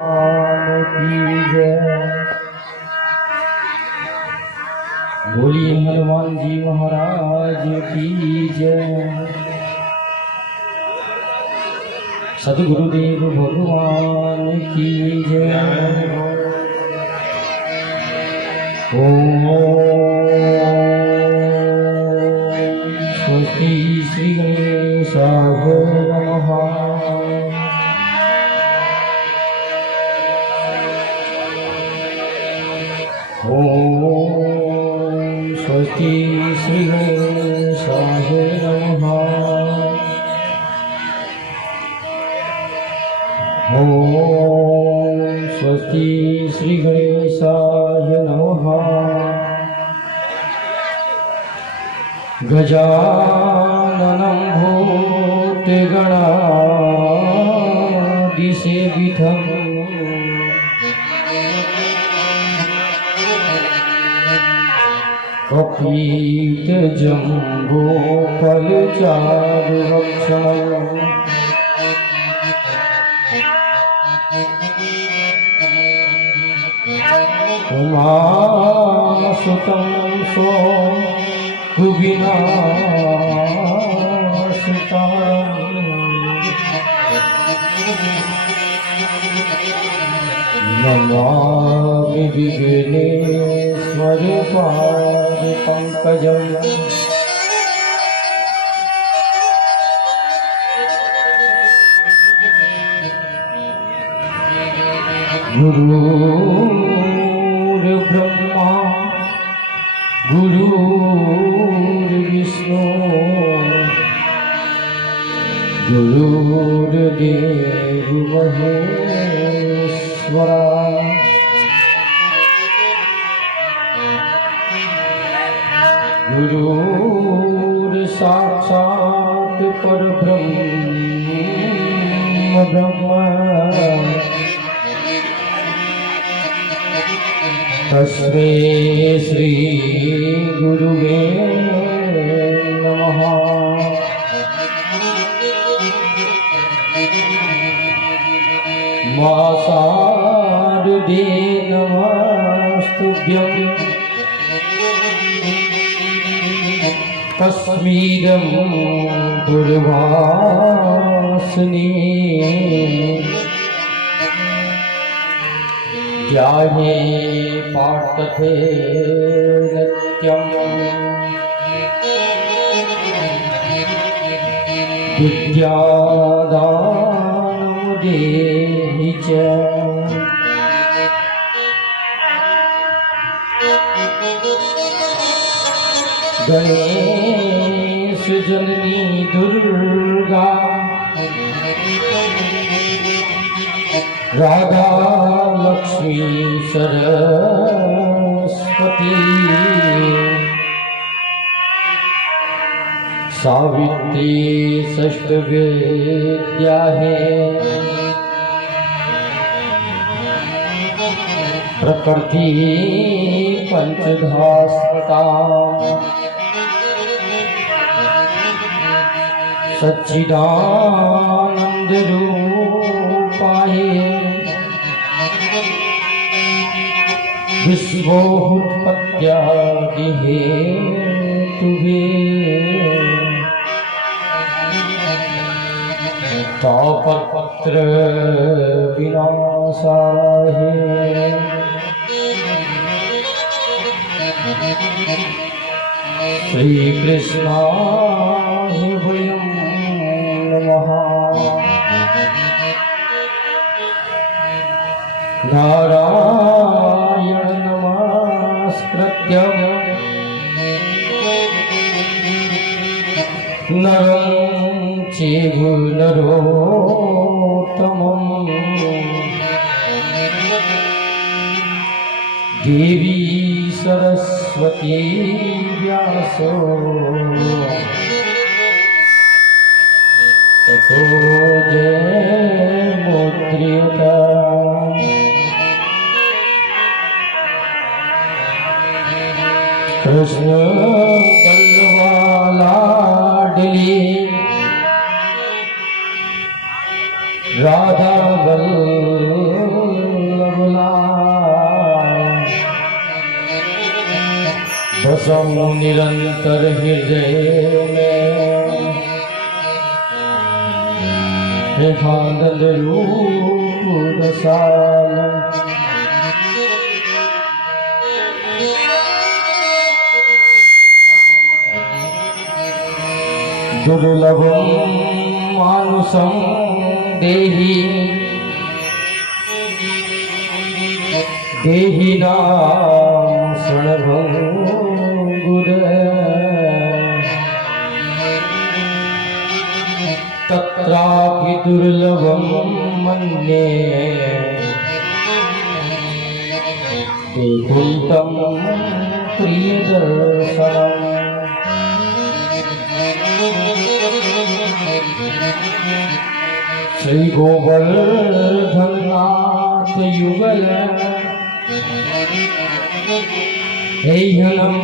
की जय। बोलिए हनुमान जी महाराज की जय। सद्गुरुदेव भगवान की जय। ओम स्वस्ति श्री गणेशाय नमः। ओम स्वस्ति श्री गणेशाय नमः। ओम स्वस्ति श्री गणेशाय नमः। गजाननं भूतगणादिसेवितं कपितजम्बूफलचारुभक्षणम् उमासुतं स्वभुविनाशितारम् नमामि विघ्नेश्वरपादपङ्कजम्। गुरुर्ब्रह्मा गुरुर्विष्णु गुरुर्देव महेश्वरा। गुरुर्साक्षात् परब्रह्म ब्रह्म तस्मै श्री गुरुवे नमः। मा शारदे नमस्तुभ्यं कस्मीरं पूर्वासने ध्याये पार्थते नित्यम् विद्यादानं देहि च। गणेश जननी दुर्गा राधा लक्ष्मी सरस्वती सावित्री षष्ठ विद्या है। प्रकृति पंचधास्ता सच्चिदानंद रूपाये विश्वोत्पत्त्यादि हेतुवे तापत्र विनाशाय श्री कृष्णाय वयं नमः। नारायण नमस्कृत्य नरं चैव नरोत्तमम् देवी सरस्वती व्यासो ततो जयमुद्रियता। कृष्ण बल्लवालाडली राधा बल्लभ बसऊं निरंतर हृदय में, हे आनंद रूप रसाल। दुर्लभं मानुषं देहि देहिनां शरणभंगुर, तत्रापि दुर्लभं मन्ये वैकुण्ठं प्रियदर्शनम्। श्री गोवर्धननाथ युगल हेयनं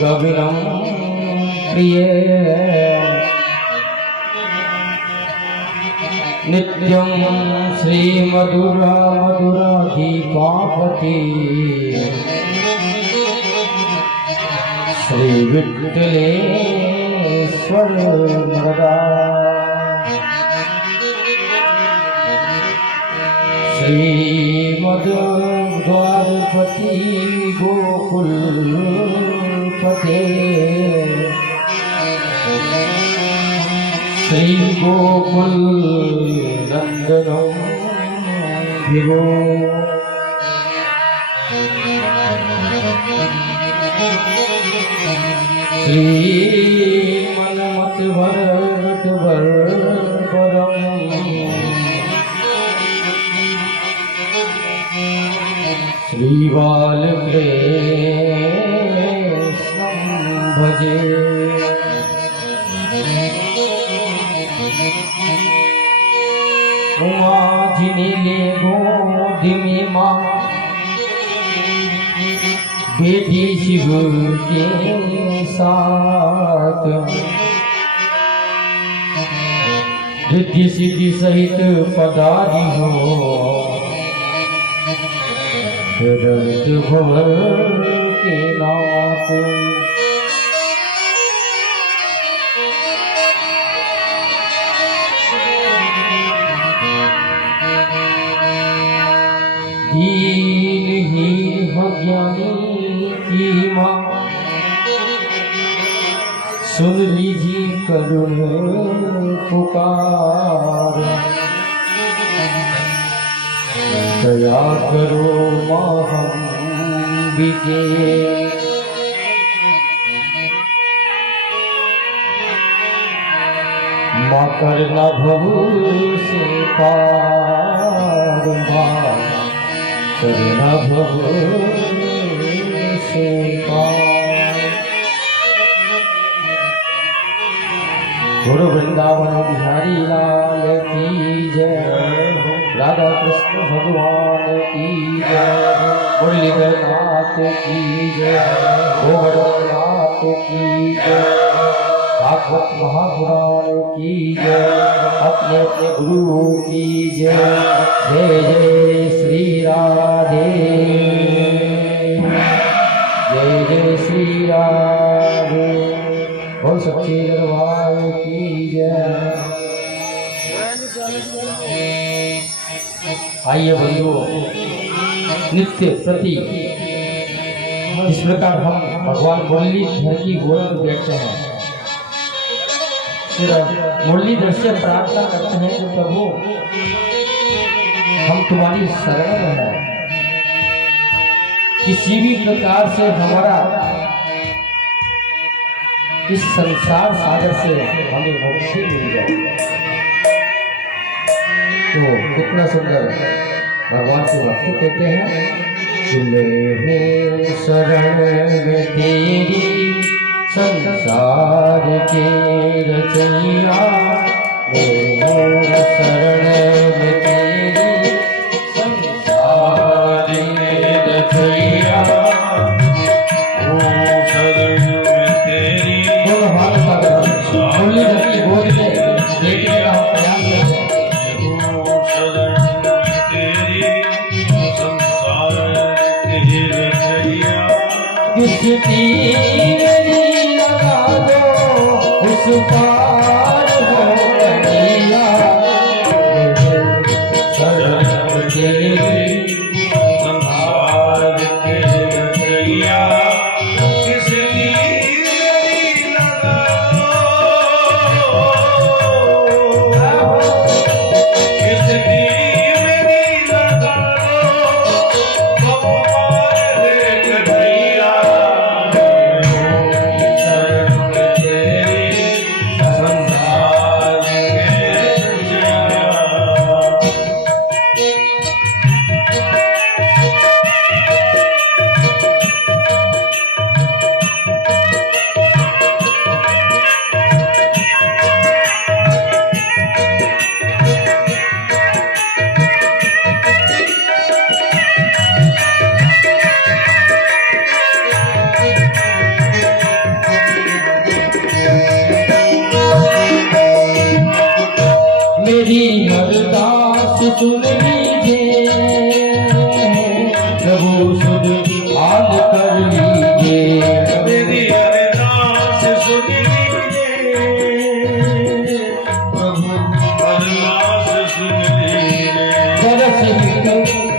गगनं प्रिय, नित्यं श्री मधुरा मधुराधिपापति श्री विठ्ठलेश्वर मरदा। श्रीमद्वारपति गोकुलपते श्री गोकुल नंदनो विभो। श्री मनमत भर परम श्री बालकृष्णं भजे। उमा जिनिले गोदी में माँ बेटी शिव के साथ, रिद्धि सिद्धि सहित पधारी हो रत भवर के नाथ। दीनहीन अज्ञानी की माँ सुन लीजिए करुण पुकार, दया करो महांबिके। माँ करना भव से पार, माँ करना भव से पार। गुरु वृंदावन बिहारी लाल की जय, राधा कृष्ण भगवान की जय, मुरलीधर नाथ की जय, गोवर्धननाथ की जय, भागवत महापुराण की जय, अपने अपने गुरु की जय। जय जय श्री राधे, जय जय श्री राधे, बोल सच्चे दरबार की जय। आइए बंधुओं, नित्य प्रति इस प्रकार हम भगवान मुरलीधर की गोद में बैठते हैं, फिर मुरलीधर से प्रार्थना करते हैं कि प्रभु हम तुम्हारी शरण में हैं, किसी भी प्रकार से हमारा इस संसार सागर से हमें मुक्ति मिल जाए। तो कितना सुंदर भगवान से भक्त कहते हैं, ले शरण में तेरी संसार के रचैया, शरण में तेरी संसार के रचैया, शरण में तेरी मुरलीधर की गोद में लेके का प्रयास करते हैं। किस तीर लगा दो उस पार हो गया शरण तेरी संसार के रचैया किस तीर लगा दो किस तीर लगा दो भगवान रे कन्हैया शरण तेरी संसार के रचैया। मेरी अरदास सुन लीजिए प्रभु सुध हाल कर लीजिए मेरी अरदास सुन लीजिए प्रभु अरदास सुन लीजिए तरस हित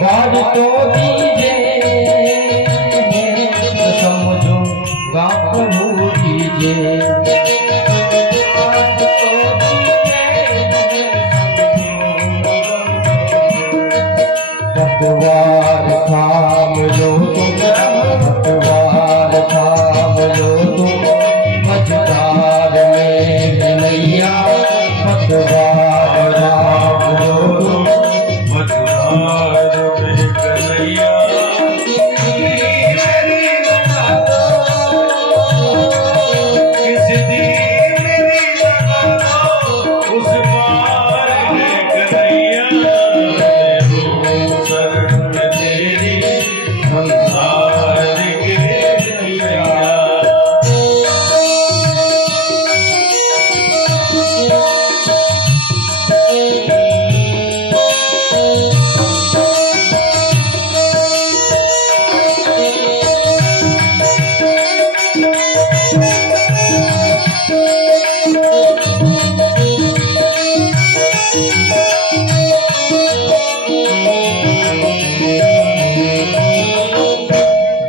बाढ़ तो दीजिए समझो गा प्रभु दीजिए पतवार थाम लो तुम पतवार थाम लो तुम मझधार में नैया पतवार थाम लो तुम मझधार में कन्हैया किस तीर मेरी लगा दो उस पार है कन्हैया शरण तेरी संसार के रचैया।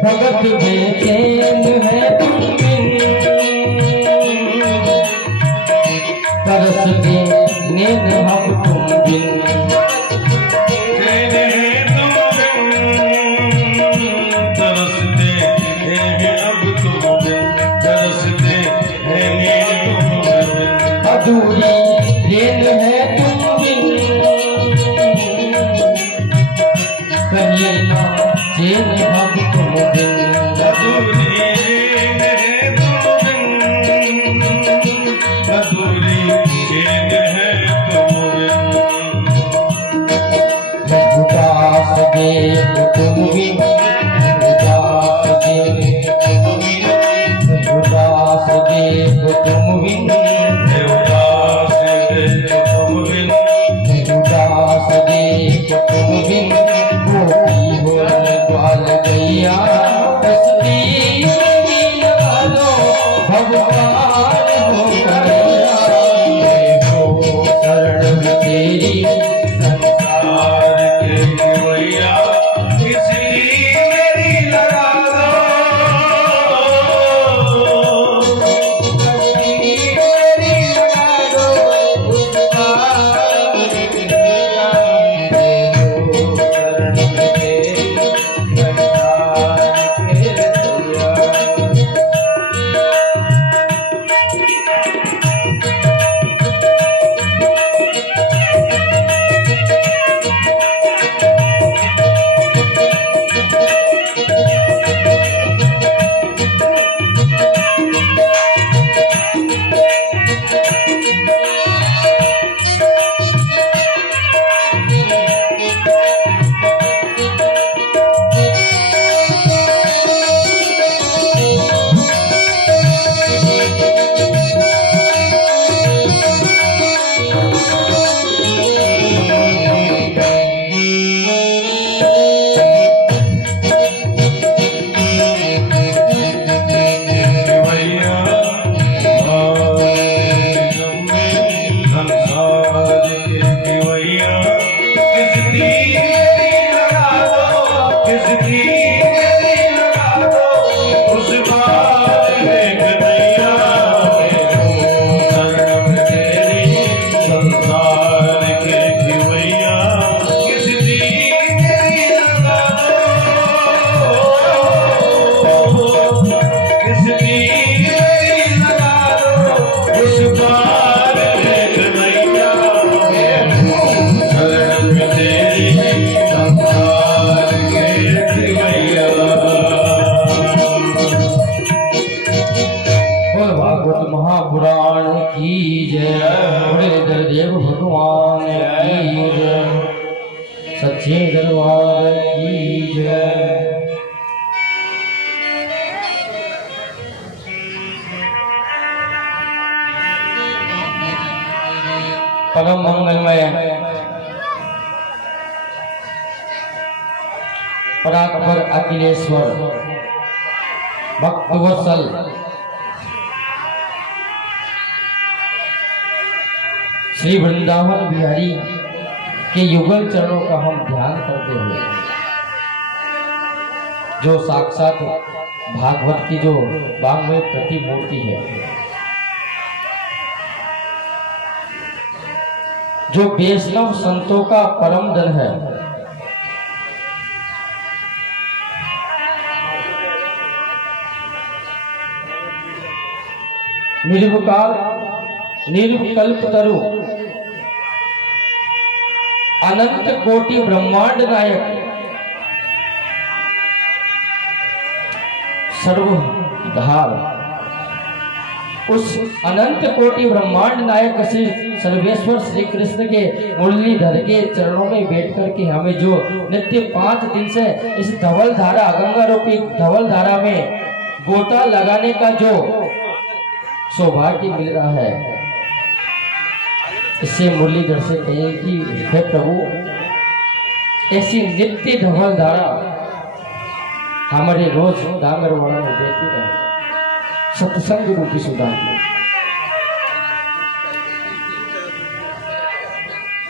भगत बेचैन है तुम बिन तरसते नेन हम तुम बिन तेरे तुम तरसते हैं अब तुम तरसते हैं तुम अधूरी रेल है तुम बिन करिए ना चैन हम तुम बिन अधूरी है तुम अधूरी है तुम उदास देव तुम बिन उदास देव तुम बिन उदास देव तुम बिन उदास तुम बिन उदास देव तुम बिन गोपी हो ग्वाल गैया तस्वीर लगा दो भगवान हो गैया हो शरण तेरी संसार के रचैया किस की जय। परम मंगलमय परात्पर अखिलेश्वर भक्तवत्सल श्री वृंदावन बिहारी के युगल चरणों का हम ध्यान करते हुए जो साक्षात भागवत की जो वाङ्मय प्रतिमूर्ति है, जो वैष्णव संतों का परम धन है, निर्विकार निर्विकल्प तरु अनंत कोटि ब्रह्मांड नायक सर्वधार उस अनंत कोटि ब्रह्मांड नायक श्री सर्वेश्वर श्री कृष्ण के मुरलीधर के चरणों में बैठ करके हमें जो नित्य 5 दिन से इस धवल धारा गंगा रूपी धवल धारा में गोता लगाने का जो सौभाग्य मिल रहा है, इससे मुरलीधर से कहें कि हे प्रभु, ऐसी नित्य धवल धारा हमारे रोज डांगरवाड़ा में बहती है, सत्संग रूपी सुधा।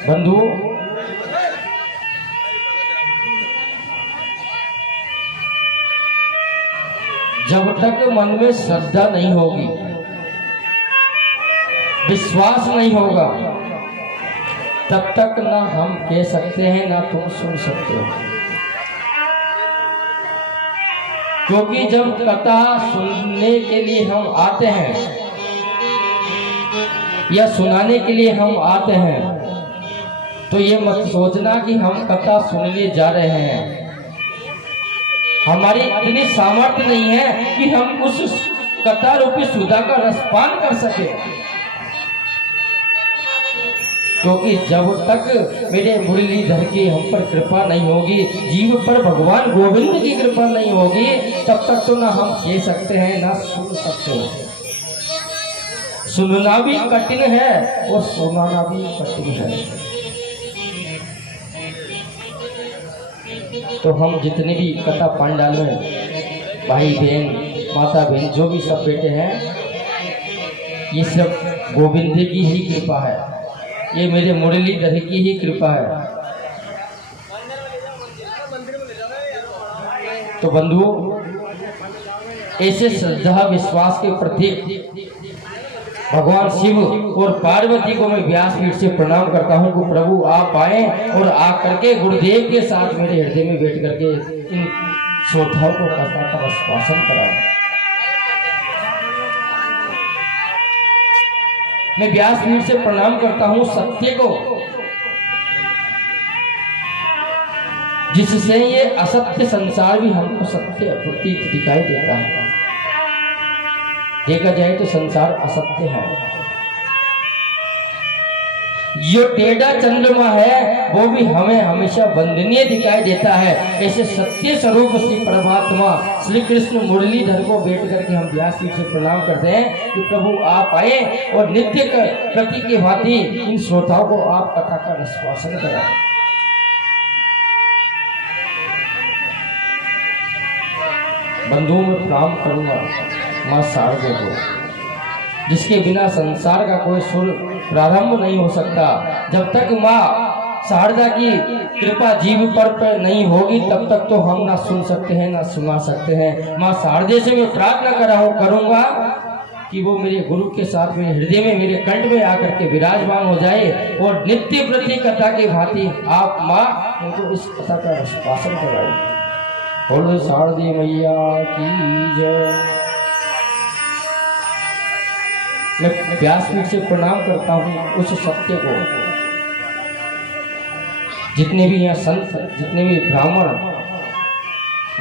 बंधुओं, जब तक मन में श्रद्धा नहीं होगी, विश्वास नहीं होगा, तब तक ना हम कह सकते हैं ना तुम सुन सकते हो। क्योंकि जब कथा सुनने के लिए हम आते हैं या सुनाने के लिए हम आते हैं, तो ये मत सोचना कि हम कथा सुनने जा रहे हैं। हमारी इतनी सामर्थ्य नहीं है कि हम उस कथा रूपी सुधा का रसपान कर सके। क्योंकि जब तक मेरे मुरलीधर की हम पर कृपा नहीं होगी, जीव पर भगवान गोविंद की कृपा नहीं होगी, तब तक तो ना हम कह सकते हैं ना सुन सकते हैं। सुनना भी कठिन है और सुनाना भी कठिन है। तो हम जितने भी कथा पंडाल में भाई बहन माता बहन जो भी सब बैठे हैं, ये सब गोविंद की ही कृपा है, ये मेरे मुरलीधर की ही कृपा है। तो बंधुओं, ऐसे श्रद्धा विश्वास के प्रतीक भगवान शिव और पार्वती को मैं व्यासपीठ से प्रणाम करता हूँ कि प्रभु आप आए और आकर के गुरुदेव के साथ मेरे हृदय में बैठ करके इन श्रोताओं को कथा का आस्वासन कराएं। मैं व्यासपीठ से प्रणाम करता हूँ सत्य को, जिससे ये असत्य संसार भी हमको सत्य प्रतीत दिखाई देता है। देखा जाए तो संसार असत्य है। जो टेढ़ा चंद्रमा है वो भी हमें हमेशा वंदनीय दिखाई देता है। ऐसे सत्य स्वरूप श्री परमात्मा श्री कृष्ण मुरलीधर को बैठ करके हम व्यासपीठ से प्रणाम करते हैं कि प्रभु आप आए और नित्य प्रति की भांति इन श्रोताओं को आप कथा का रसवासन कराएं। बंधुओं में प्रणाम करूंगा माँ शारदा को, जिसके बिना संसार का कोई सुर प्रारंभ नहीं हो सकता। जब तक माँ शारदा की कृपा जीव पर नहीं होगी, तब तक तो हम ना सुन सकते हैं ना सुना सकते हैं। माँ शारदा से मैं प्रार्थना करूंगा कि वो मेरे गुरु के साथ मेरे हृदय में मेरे कंठ में आकर के विराजमान हो जाए और नित्य प्रति कथा की भांति आप माँ उनको इस कथा का रसपासन कराए। बोलो शारदा मैया की जय। मैं व्यासपीठ से प्रणाम करता हूँ उस सत्य को, जितने भी यहाँ संत, जितने भी ब्राह्मण,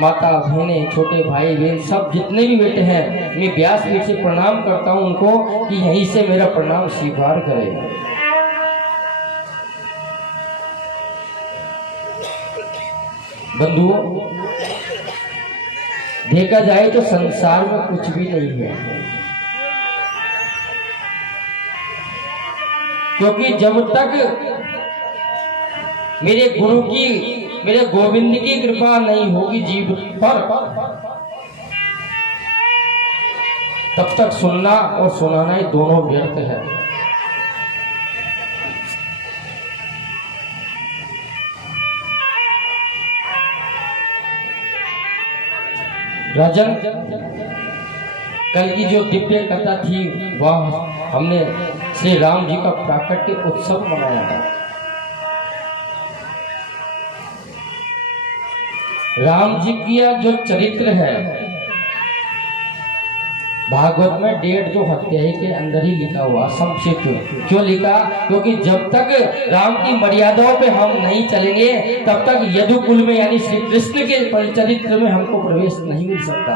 माता बहनें, छोटे भाई बहन, सब जितने भी बेटे हैं, मैं व्यासपीठ से प्रणाम करता हूँ उनको कि यहीं से मेरा प्रणाम स्वीकार करें। बंधुओं, देखा जाए तो संसार में कुछ भी नहीं है, क्योंकि जब तक मेरे गुरु की, मेरे गोविंद की कृपा नहीं होगी जीव पर, तब तक सुनना और सुनाना ही दोनों व्यर्थ है। राजन, कल की जो दिव्य कथा थी वह हमने श्री राम जी का प्राकट्य उत्सव मनाया था। राम जी का जो चरित्र है भागवत में 1.5-2 अध्याय के अंदर ही लिखा हुआ, संक्षिप्त। क्यों लिखा? क्योंकि जब तक राम की मर्यादाओं पे हम नहीं चलेंगे तब तक यदुकुल में यानी श्री कृष्ण के चरित्र में हमको प्रवेश नहीं मिल सकता।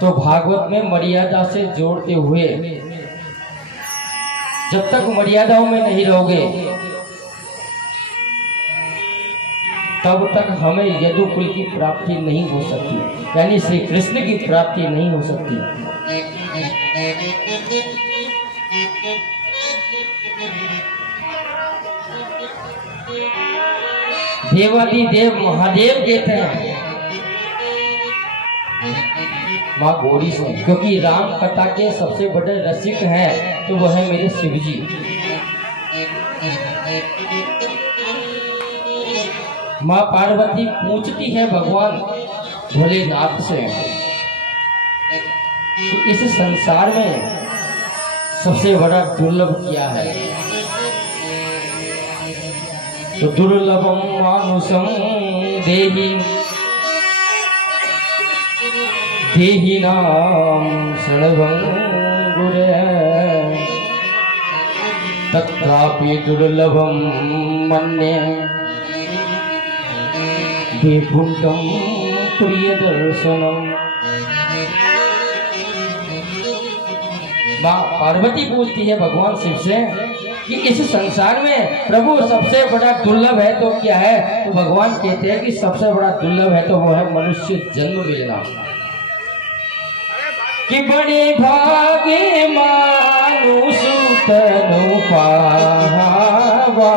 तो भागवत में मर्यादा से जोड़ते हुए जब तक मर्यादाओं में नहीं रहोगे तब तक हमें यदुकुल की प्राप्ति नहीं हो सकती, यानी श्री कृष्ण की प्राप्ति नहीं हो सकती। देवादिदेव महादेव कहते हैं माँ गौरी से, क्योंकि राम कथा के सबसे बड़े रसिक हैं तो वह है मेरे शिव जी। माँ पार्वती पूछती है भगवान भोलेनाथ से कि इस संसार में सबसे बड़ा दुर्लभ क्या है? तो दुर्लभम मानुषम देहि देहि नाम शरणभंगुरे तत्रापि दुर्लभम मन्ये वैकुंठम प्रिय दर्शनम। माँ पार्वती पूछती है भगवान शिव से कि इस संसार में प्रभु सबसे बड़ा दुर्लभ है तो क्या है? तो भगवान कहते हैं कि सबसे बड़ा दुर्लभ है तो वो है मनुष्य जन्म मिलना। कि बड़े भागे मानुष तनु पावा,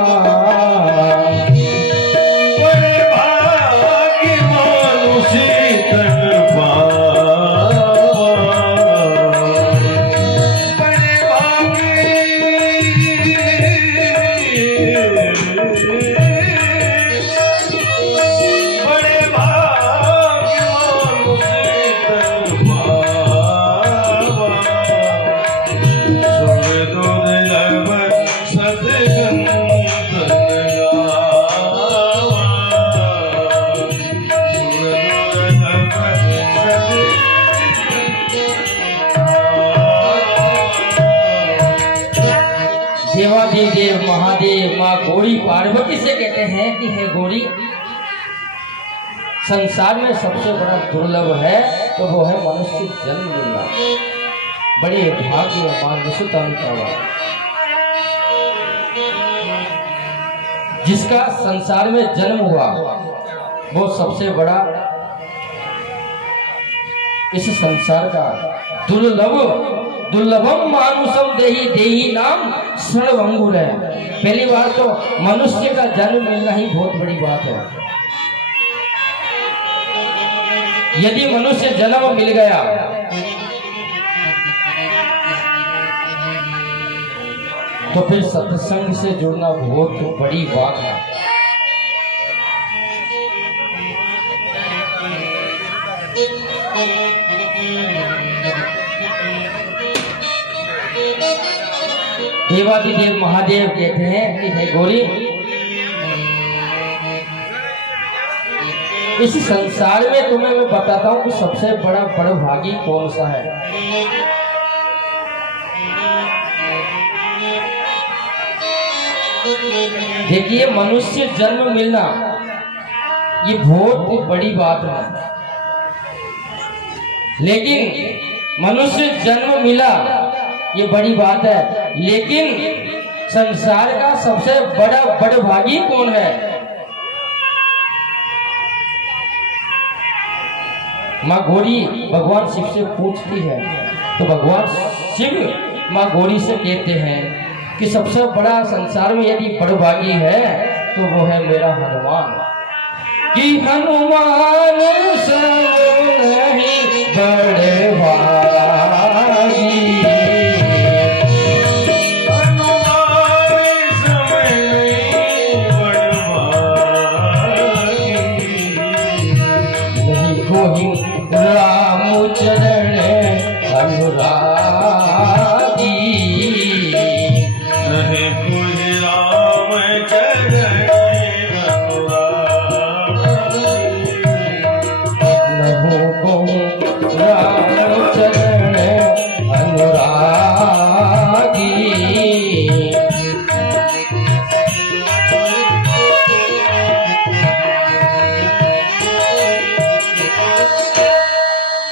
देवादिदेव महादेव माँ गौरी पार्वती से कहते हैं कि हे गौरी, संसार में सबसे बड़ा दुर्लभ है तो वो है मनुष्य जन्म मिलना। बड़े भाग्य जिसका संसार में जन्म हुआ वो सबसे बड़ा इस संसार का दुर्लभम मानुषम देहि देहि नाम शरणभंगुर है। पहली बार तो मनुष्य का जन्म मिलना ही बहुत बड़ी बात है। यदि मनुष्य जन्म मिल गया तो फिर सत्संग से जुड़ना बहुत बड़ी बात है। देवादिदेव महादेव कहते हैं कि हे गौरी, इस संसार में तुम्हें मैं बताता हूं कि सबसे बड़ा बड़भागी कौन सा है। देखिए, मनुष्य जन्म मिलना ये बहुत बड़ी बात है, लेकिन मनुष्य जन्म मिला ये बड़ी बात है, लेकिन संसार का सबसे बड़ा बड़भागी कौन है? माँ गौरी भगवान शिव से पूछती है, तो भगवान शिव माँ गौरी से कहते हैं कि सबसे बड़ा संसार में यदि बड़भागी है तो वो है मेरा हनुमान। कि हनुमान सब नहीं बड़भागी, राम चरण अनुरागी, नहीं कोई राम चरण नभो कहूँ राम चरण अनुरागी।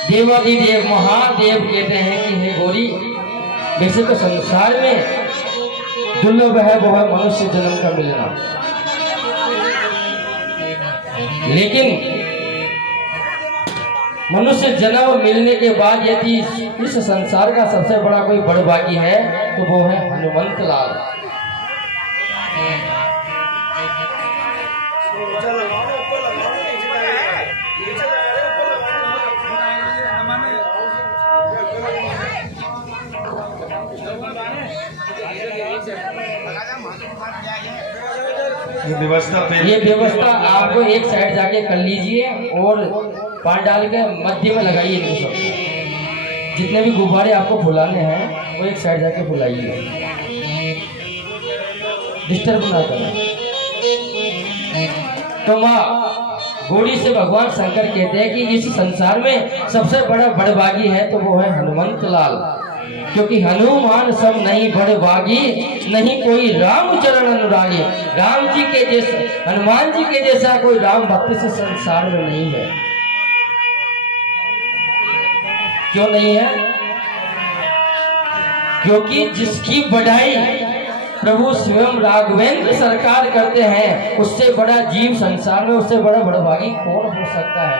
देवादिदेव महादेव कहते हैं कि हे गौरी, वैसे तो संसार में दुर्लभ है वो है मनुष्य जन्म का मिलना, लेकिन मनुष्य जन्म मिलने के बाद यदि इस संसार का सबसे बड़ा कोई बड़भागी है तो वो है हनुमंत लाल। ये व्यवस्था आपको एक साइड जाके कर लीजिए और पान डाल के मध्य में लगाइए। इनको सब जितने भी गुब्बारे आपको फुलाने हैं वो एक साइड जाके फुलाइए, डिस्टर्ब ना करें। तो माँ गौरी से भगवान शंकर कहते हैं कि इस संसार में सबसे बड़ा बड़भागी है तो वो है हनुमंत लाल, क्योंकि हनुमान सब नहीं बड़भागी, नहीं कोई राम चरण अनुरागी। राम जी के जैसे, हनुमान जी के जैसा कोई राम भक्त से संसार में नहीं है। क्यों नहीं है? क्योंकि जिसकी बढ़ाई प्रभु स्वयं राघवेंद्र सरकार करते हैं, उससे बड़ा जीव संसार में, उससे बड़ा बड़भागी कौन हो सकता है?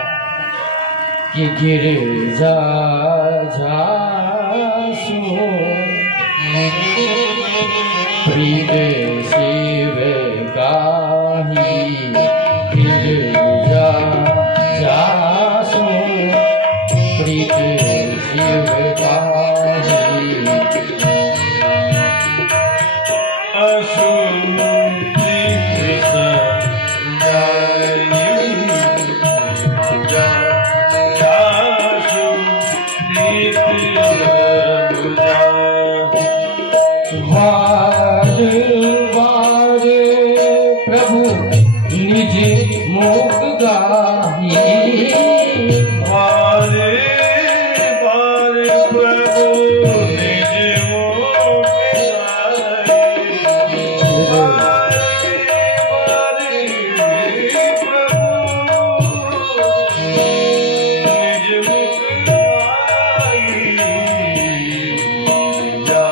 कि गिरिजा जासु प्रीत शिव गाही, गिरिजा जासु प्रीत शिव गाही। प्रभु निज मुख गाही, बारे बारे प्रभु निज मुख गाही, बारे बारे प्रभु निज मुख गाही। जा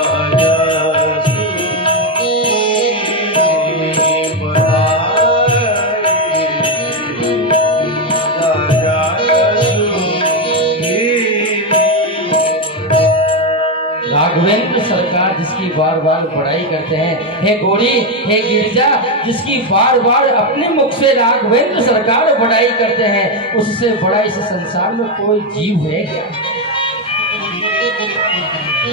राघवेंद्र सरकार जिसकी बार बार बड़ाई करते हैं, हे गौरी हे गिरिजा, जिसकी बार बार अपने मुख से राघवेंद्र सरकार बड़ाई करते हैं, उससे बड़ा इस संसार में कोई जीव है क्या?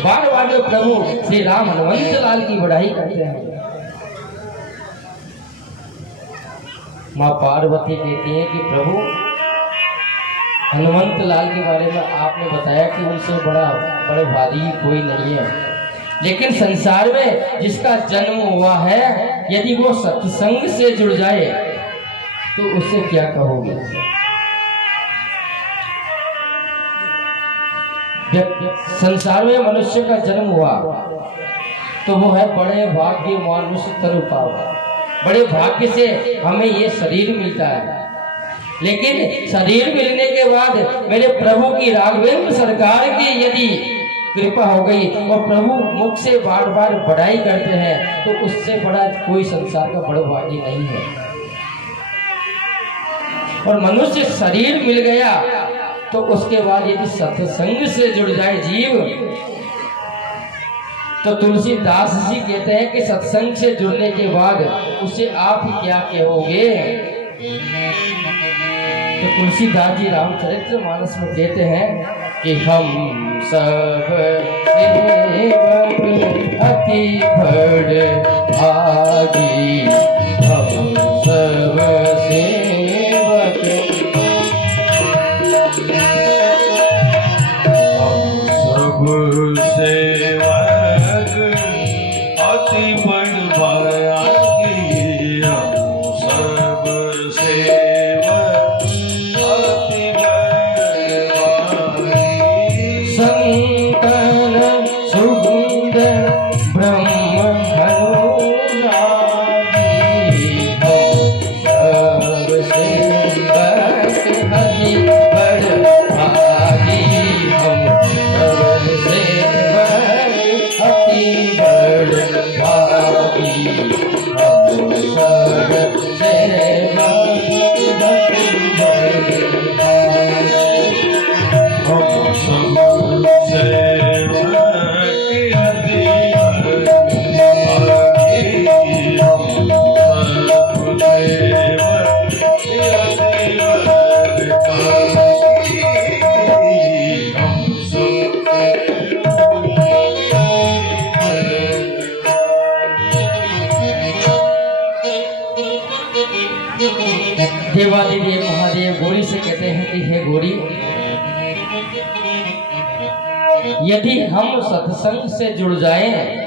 बार बार जो प्रभु श्री राम हनुमंत लाल की बड़ाई करते हैं। माँ पार्वती कहती है कि प्रभु हनुमंत लाल के बारे में आपने बताया कि उनसे बड़ा भारी कोई नहीं है, लेकिन संसार में जिसका जन्म हुआ है, यदि वो सत्संग से जुड़ जाए तो उससे क्या कहोगे? संसार में मनुष्य का जन्म हुआ तो वो है बड़े भाग्य मानुष तनु पावा। बड़े भाग्य से हमें ये शरीर मिलता है, लेकिन शरीर मिलने के बाद मेरे प्रभु की राघवेंद्र सरकार की यदि कृपा हो गई और प्रभु मुख से बार बार बड़ाई करते हैं, तो उससे बड़ा कोई संसार का बड़ा भागी नहीं है। और मनुष्य शरीर मिल गया तो उसके बाद यदि सत्संग से जुड़ जाए जीव, तो तुलसीदास जी कहते हैं कि सत्संग से जुड़ने के बाद उसे आप क्या कहोगे। तो तुलसीदास जी रामचरितमानस में कहते हैं कि हम सब सेवक अति बड़ भागी, हम सब सेवक, हम सब सेवक अति बड़ भागी, हम सब सेवक अति बड़ भागी। संतन सुगंध ब्रह्म अनुरागी, हम सब सेवक अति बड़ भागी, हम सब सेवक अति बड़ भागी, हम सब सेवक अति बड़ भागी। हम सब सेवक अति बड़ भागी, हम सब सेवक अति बड़ भागी, हम सब देवादिदेव महादेव गौरी से कहते हैं कि हे गौरी, यदि हम सत्संग से जुड़ जाएं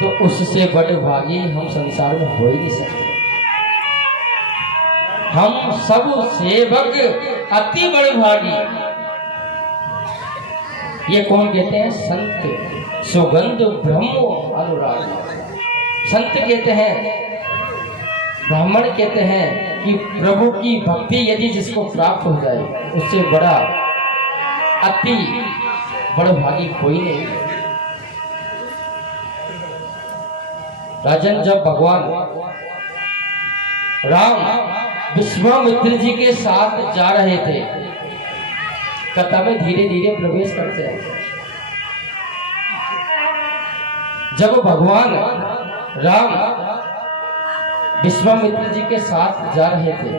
तो उससे बड़े भागी हम संसार में हो ही नहीं सकते। हम सब सेवक अति बड़े भागी, ये कौन कहते हैं? संत सुगंध ब्रह्म अनुरागी। संत कहते हैं, ब्राह्मण कहते हैं कि प्रभु की भक्ति यदि जिसको प्राप्त हो जाए उससे बड़ा अति बड़ा भागी कोई नहीं। राजन, जब भगवान राम विश्वामित्र जी के साथ जा रहे थे, कथा में धीरे धीरे प्रवेश करते हैं। जब भगवान राम विश्वामित्र जी के साथ जा रहे थे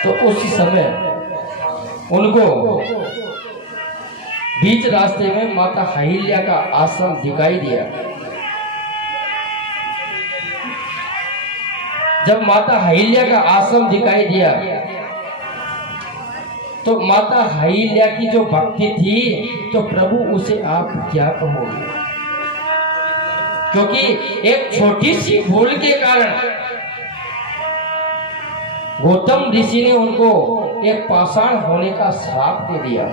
तो उस समय उनको बीच रास्ते में माता अहिल्या का आश्रम दिखाई दिया। जब माता अहिल्या का आश्रम दिखाई दिया तो माता अहिल्या की जो भक्ति थी, तो प्रभु उसे आप क्या कहोगे? क्योंकि एक छोटी सी भूल के कारण गौतम ऋषि ने उनको एक पाषाण होने का श्राप दे दिया।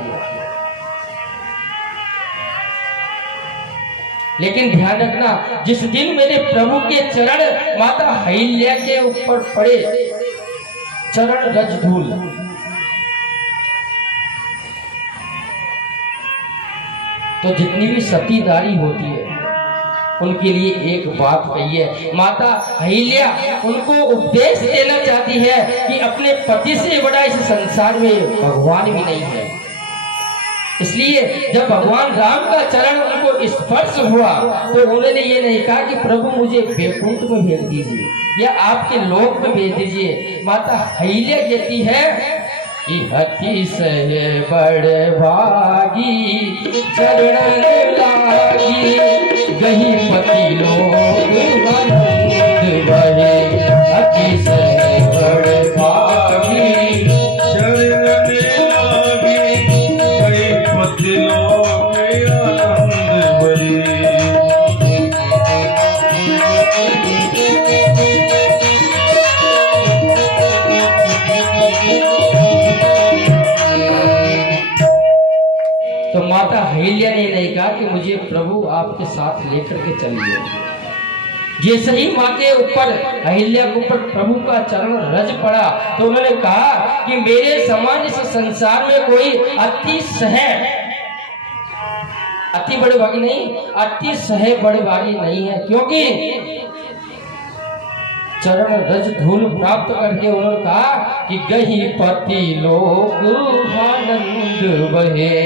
लेकिन ध्यान रखना, जिस दिन मेरे प्रभु के चरण माता अहिल्या के ऊपर पड़े, चरण रज धूल, तो जितनी भी सती नारी होती है उनके लिए एक बात कहिए। माता अहिल्या उनको उपदेश देना चाहती है कि अपने पति से बड़ा इस संसार में भगवान भी नहीं है। इसलिए जब भगवान राम का चरण उनको स्पर्श हुआ तो उन्होंने ये नहीं कहा कि प्रभु मुझे वैकुंठ में भेज दीजिए या आपके लोक में भेज दीजिए। माता अहिल्या कहती है कि अति से बड़ भागी चरण लागी, गही पति लोग आनंद बहे, अति से बड़ भागी शरण लागी, गही पति लोग आनंद बहे। तो माता अहिल्या ने नहीं कहा कि मुझे प्रभु आपके साथ लेकर के चलिए। जैसे ही माँ के ऊपर अहिल्या के ऊपर प्रभु का चरण रज पड़ा तो उन्होंने कहा कि मेरे समान इस संसार में कोई अति सह अति बड़े भागी नहीं, अति सहे बड़े भागी नहीं है, क्योंकि चरण रज धूल प्राप्त करके उन्होंने कहा कि गही पति लोक आनंद बहे।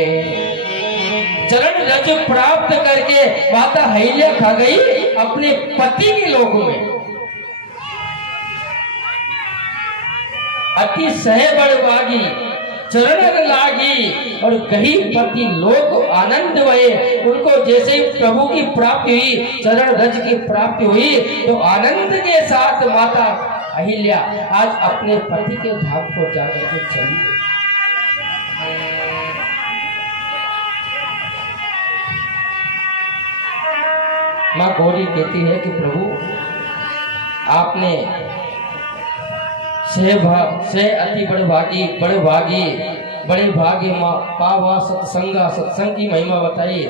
चरण रज प्राप्त करके माता अहिल्या खा गई अपने पति के लोक में। अति सहे बड़भागी चरण लागी और गही पति लोक आनंद भये। उनको जैसे ही प्रभु की प्राप्ति हुई, चरण रज की प्राप्ति हुई, तो आनंद के साथ माता अहिल्या आज अपने पति के धाम को जाकर के चली गई। माँ गौरी कहती है कि प्रभु आपने से अति बड़े भागी पावा सत्संग की महिमा बताई।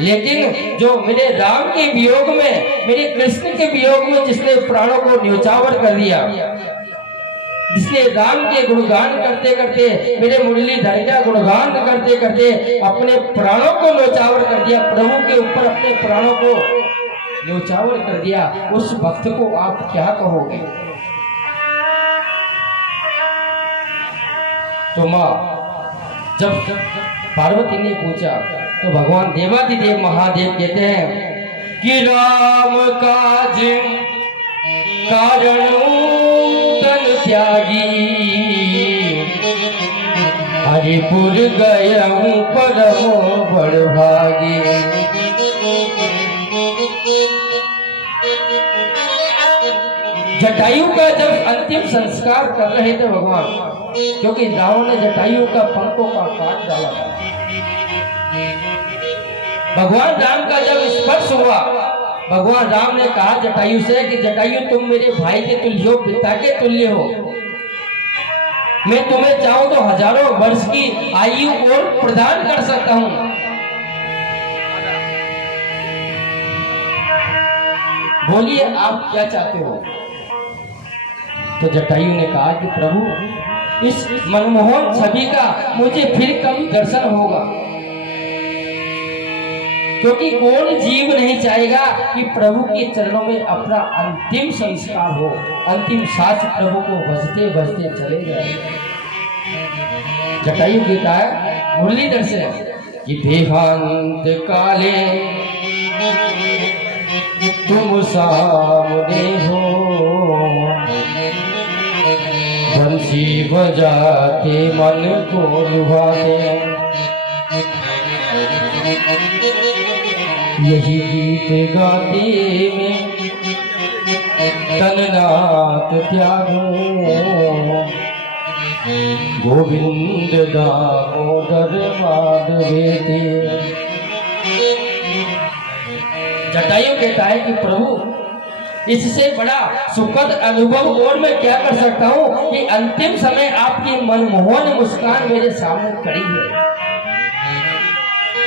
लेकिन जो मेरे राम के वियोग में, मेरे कृष्ण के वियोग में जिसने प्राणों को न्योछावर कर दिया, जिसने राम के गुणगान करते करते, मेरे मुरलीधर का गुणगान करते करते अपने प्राणों को न्योछावर कर दिया, प्रभु के ऊपर अपने प्राणों को न्योछावर कर दिया, उस भक्त को आप क्या कहोगे? तो माँ जब पार्वती ने पूछा तो भगवान देवादिदेव महादेव कहते हैं कि राम काज कारण तन त्यागी, हरिपुर गया परमो बड़भागी। जटायु का जब अंतिम संस्कार कर रहे थे भगवान, क्योंकि रावण ने जटायु का पंखों का काट डाला था, भगवान राम का जब स्पर्श हुआ, भगवान राम ने कहा जटायु से कि जटायु तुम मेरे भाई के तुल्य हो, पिता के तुल्य हो, मैं तुम्हें चाहूं तो हजारों वर्ष की आयु और प्रदान कर सकता हूं। बोलिए आप क्या चाहते हो? तो जटायु ने कहा कि प्रभु इस मनमोहन छवि का मुझे फिर कभी दर्शन होगा, क्योंकि कौन जीव नहीं चाहेगा कि प्रभु के चरणों में अपना अंतिम संस्कार हो, अंतिम सांस प्रभु को बजते बजते चले जाए। जटायु कहता है मुरलीधर से कि देहांत काले तुम सामने हो, बंसी बजाते मन को लुभाते, यही गीत गाते में तननाथ त्यागो, गोविंद दामोदर माधवेते। जटायु कहता है कि प्रभु इससे बड़ा सुखद अनुभव और मैं क्या कर सकता हूँ कि अंतिम समय आपकी मनमोहन मुस्कान मेरे सामने खड़ी है,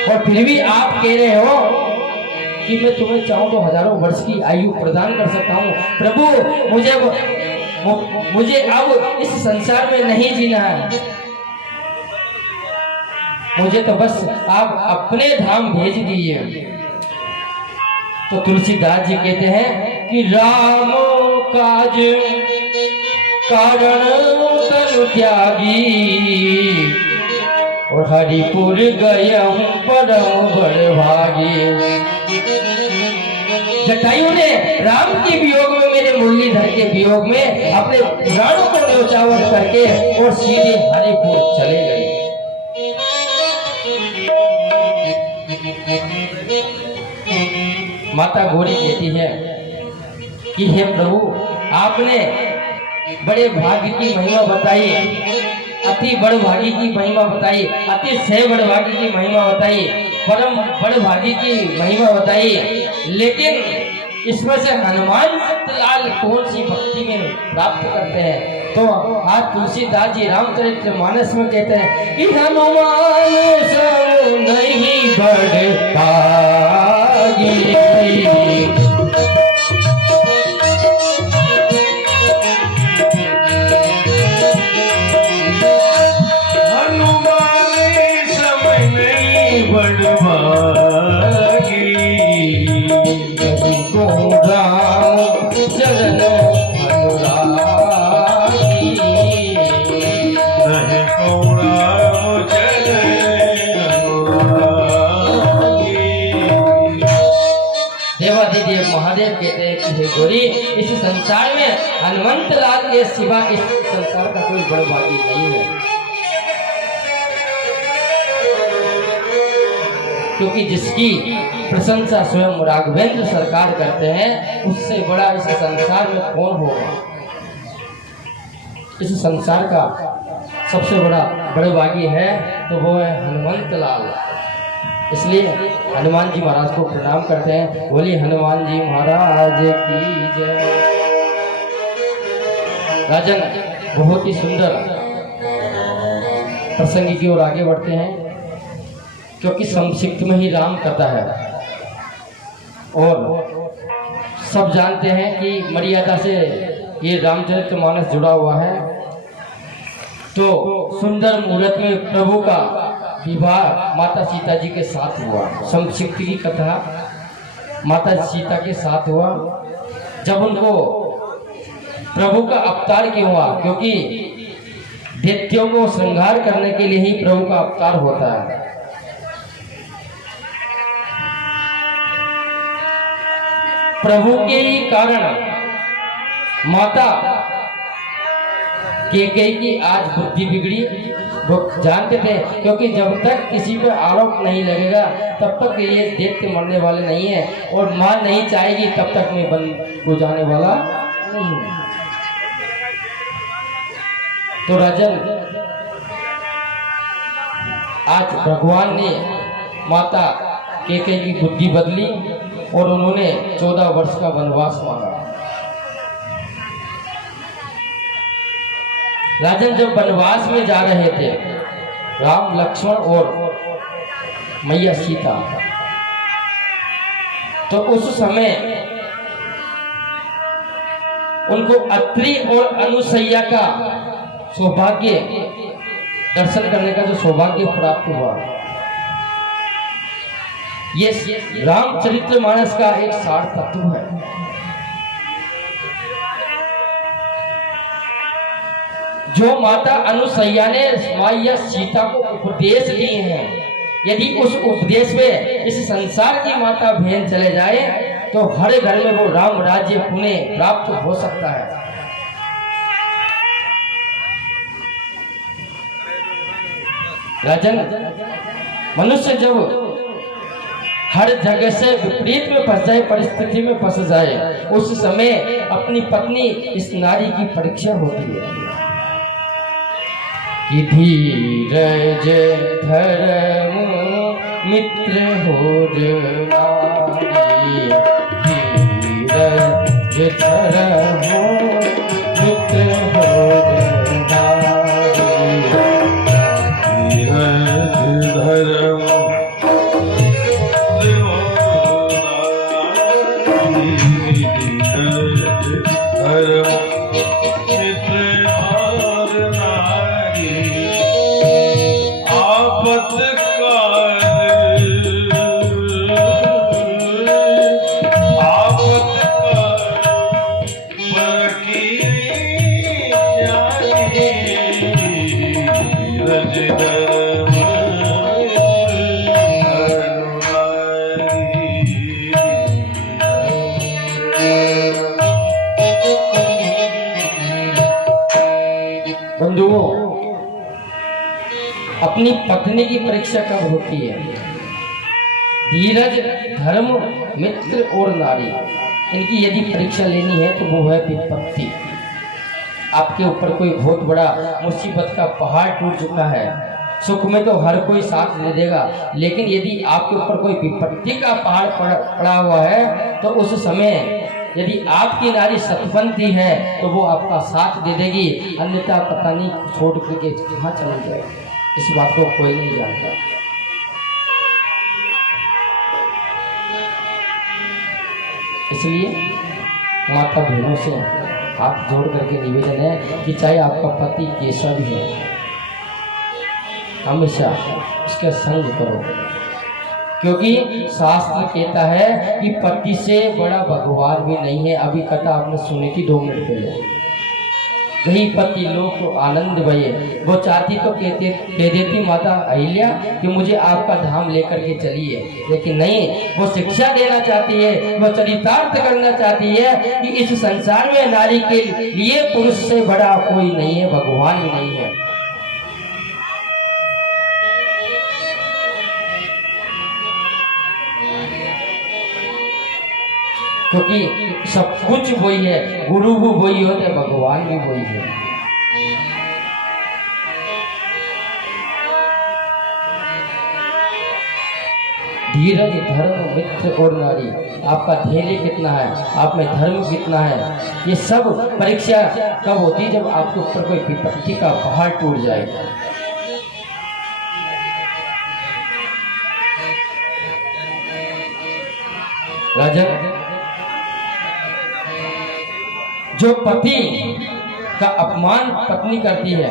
और फिर भी आप कह रहे हो कि मैं तुम्हें चाहूं तो हजारों वर्ष की आयु प्रदान कर सकता हूँ। प्रभु मुझे अब इस संसार में नहीं जीना है, मुझे तो बस आप अपने धाम भेज दीजिए। तो तुलसीदास जी कहते हैं कि राम काज कारण तनु त्यागी, और हरिपुर गया परम बड़भागी। जटायु ने राम के वियोग में, मेरे मुरलीधर के वियोग में अपने प्राणों को न्योछावर करके और सीधे हरिपुर चले गए। माता गौरी कहती है कि हे प्रभु आपने बड़े भाग्य की महिमा बताई, अति बड़ भागी की महिमा बताई, अति सह बड़ भागी की महिमा बताई, परम बड़ भागी की महिमा बताई, लेकिन इसमें से हनुमान लाल कौन सी भक्ति में प्राप्त करते हैं? तो आज तुलसीदास जी रामचरितमानस में कहते हैं कि हनुमान सब नहीं बड़ भागी, हनुमान सब नहीं बड़ भागी, गोरी, इस संसार में हनुमंत लाल के सिवा इस संसार का कोई बड़भागी नहीं है, क्योंकि जिसकी प्रशंसा स्वयं राघवेंद्र सरकार करते हैं, उससे बड़ा इस संसार में कौन होगा। इस संसार का सबसे बड़ा बड़भागी है तो वो है हनुमंत लाल। इसलिए हनुमान जी महाराज को प्रणाम करते हैं। बोलिए हनुमान जी महाराज की जय। राजन बहुत ही सुंदर प्रसंग की ओर आगे बढ़ते हैं, क्योंकि संक्षिप्त में ही राम कथा है और सब जानते हैं कि मर्यादा से ये रामचरितमानस जुड़ा हुआ है। तो सुंदर मुहूर्त में प्रभु का विवाह माता सीता जी के साथ हुआ। संक्षिप्त की कथा माता सीता के साथ हुआ। जब उनको प्रभु का अवतार क्यों हुआ, क्योंकि दैत्यों को संहार करने के लिए ही प्रभु का अवतार होता है। प्रभु के ही कारण माता कैकेयी की आज बुद्धि बिगड़ी। वो जानते थे, क्योंकि जब तक किसी पे आरोप नहीं लगेगा तब तक ये दैत्य मरने वाले नहीं है, और मां नहीं चाहेगी तब तक मैं बंद हो जाने वाला नहीं हूं। तो राजन आज भगवान ने माता कैकेयी की बुद्धि बदली और उन्होंने 14 वर्ष का वनवास मांगा। राजन जब वनवास में जा रहे थे, राम लक्ष्मण और मैया सीता, तो उस समय उनको अत्रि और अनुसैया का सौभाग्य दर्शन करने का जो सौभाग्य प्राप्त हुआ। ये रामचरितमानस का एक सार तत्व है। जो माता अनुसैया ने मैया सीता को उपदेश दिए हैं, यदि उस उपदेश में इस संसार की माता बहन चले जाए तो हर घर में वो राम राज्य पुण्य प्राप्त हो सकता है। राजन मनुष्य जब हर जगह से विपरीत में फंस जाए, परिस्थिति में फंस जाए, उस समय अपनी पत्नी इस नारी की परीक्षा होती है कि धीरज धर्म मित्र हो नारी, धीरज धर्म मित्र हो नारी, धीरज धर्म अपनी पत्नी की परीक्षा कब होती है? धीरज धर्म मित्र और नारी, इनकी यदि परीक्षा लेनी है तो वो है विपत्ति। आपके ऊपर कोई बहुत बड़ा मुसीबत का पहाड़ टूट चुका है, सुख में तो हर कोई साथ दे देगा, लेकिन यदि आपके ऊपर कोई विपत्ति का पहाड़ पड़ा हुआ है तो उस समय यदि आपकी नारी सतपंथी है तो वो आपका साथ दे देगी, अन्यथा पता नहीं छोड़ करके कहाँ चली जाएगी। इस बात को कोई नहीं जानता। इसलिए माता बहनों से हाथ जोड़ करके निवेदन है कि चाहे आपका पति कैसा भी है, हमेशा उसका संग करो, क्योंकि शास्त्र कहता है कि पति से बड़ा भगवान भी नहीं है। अभी कथा आपने सुनी थी 2 मिनट पहले वही पति लोग को आनंद भये। वो चाहती तो कह देती माता अहिल्या कि मुझे आपका धाम लेकर के चलिए, लेकिन नहीं, वो शिक्षा देना चाहती है, वो चरितार्थ करना चाहती है कि इस संसार में नारी के लिए पुरुष से बड़ा कोई नहीं है, भगवान भी नहीं है। क्योंकि सब कुछ वही है, गुरु भी वही होते, भगवान भी वही है। धीरज, धर्म, मित्र और नारी, आपका धैर्य कितना है, आप में धर्म कितना है, ये सब परीक्षा कब होती है? जब आपके ऊपर कोई विपत्ति का पहाड़ टूट जाए। राजन, जो पति का अपमान पत्नी करती है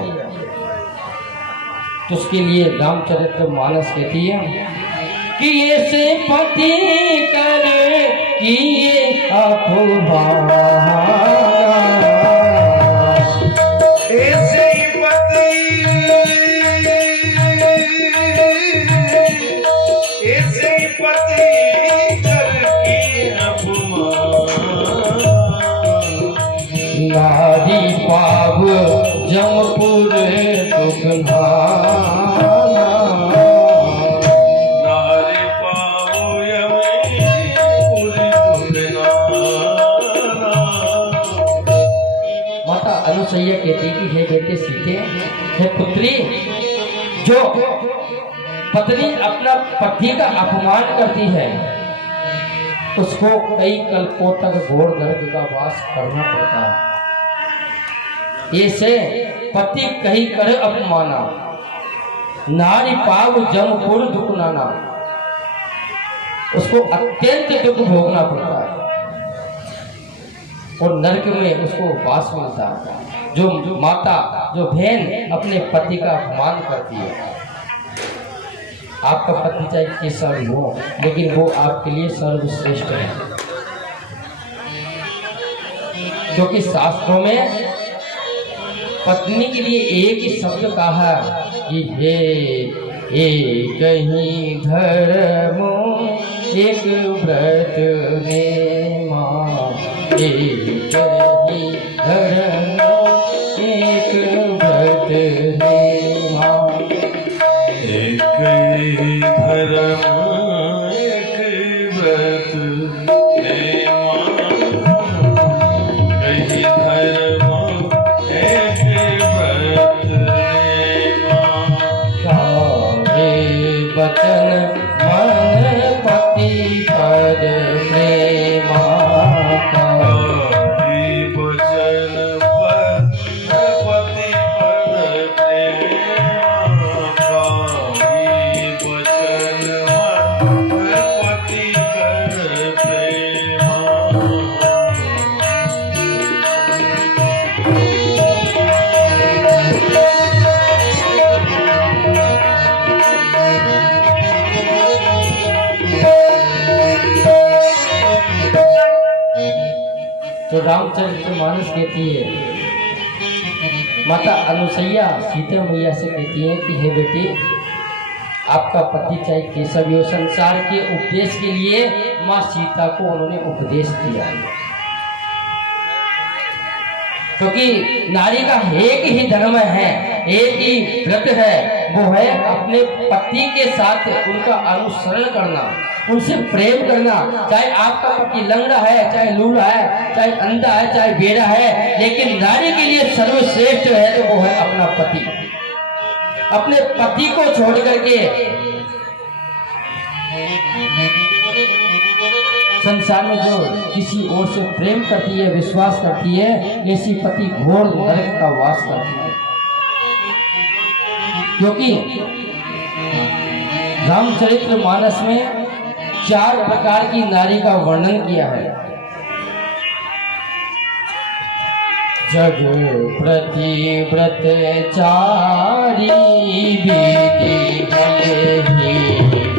तो उसके लिए रामचरितमानस कहती है कि ये से पति करे कि ये अपमान, ऐसे पति करके अपमान, नारी पाव जमपुर दुखना, नारी पाव यमपुर दुखना। माता अनुसैया कहती कि हे बेटे सीते, हे पुत्री, जो पत्नी अपना पति का अपमान करती है उसको कई कल्पों तक घोर नरक का वास करना पड़ता है। ऐसे पति कहीं करे अपमाना, नारी पाव जमपुर दुख नाना, उसको अत्यंत दुख भोगना पड़ता है और नरक में उसको वास मिलता है। जो माता, जो बहन अपने पति का अपमान करती है, आपका पति चाहे कैसा भी हो, लेकिन वो आपके लिए सर्वश्रेष्ठ है। क्योंकि शास्त्रों में पत्नी के लिए एक ही शब्द कहा कि हे एक ही धर्मो एक व्रत नेमा, एक ही धर्मो एक व्रत नेमा, एक ही धर्म एक व्रत नेमा, एक ही धर्म एक व्रत नेमा। सारे वचन मन पति पद प्रेमा, सारी वचन पति पद प्रेमा, सारी वचन पति पद प्रेमा। तो रामचरितमानस कहती है, माता अनुसैया सीता मैया से कहती है कि हे बेटी, आपका पति चाहे कैसा भी हो, संसार के उपदेश के लिए माँ सीता को उन्होंने उपदेश दिया। क्योंकि नारी का एक ही धर्म है, एक ही व्रत है, वो है अपने पति के साथ उनका अनुसरण करना, उनसे प्रेम करना। चाहे आपका पति लंगड़ा है, चाहे लूला है, चाहे अंधा है, चाहे बेड़ा है, लेकिन नारी के लिए सर्वश्रेष्ठ है तो वो है अपना पति। अपने पति को छोड़ करके संसार में जो किसी और से प्रेम करती है, विश्वास करती है, ऐसी पति घोर नरक का वास करती है। क्योंकि रामचरितमानस में 4 प्रकार की नारी का वर्णन किया है। जग प्रतिव्रत चारी विधि भले,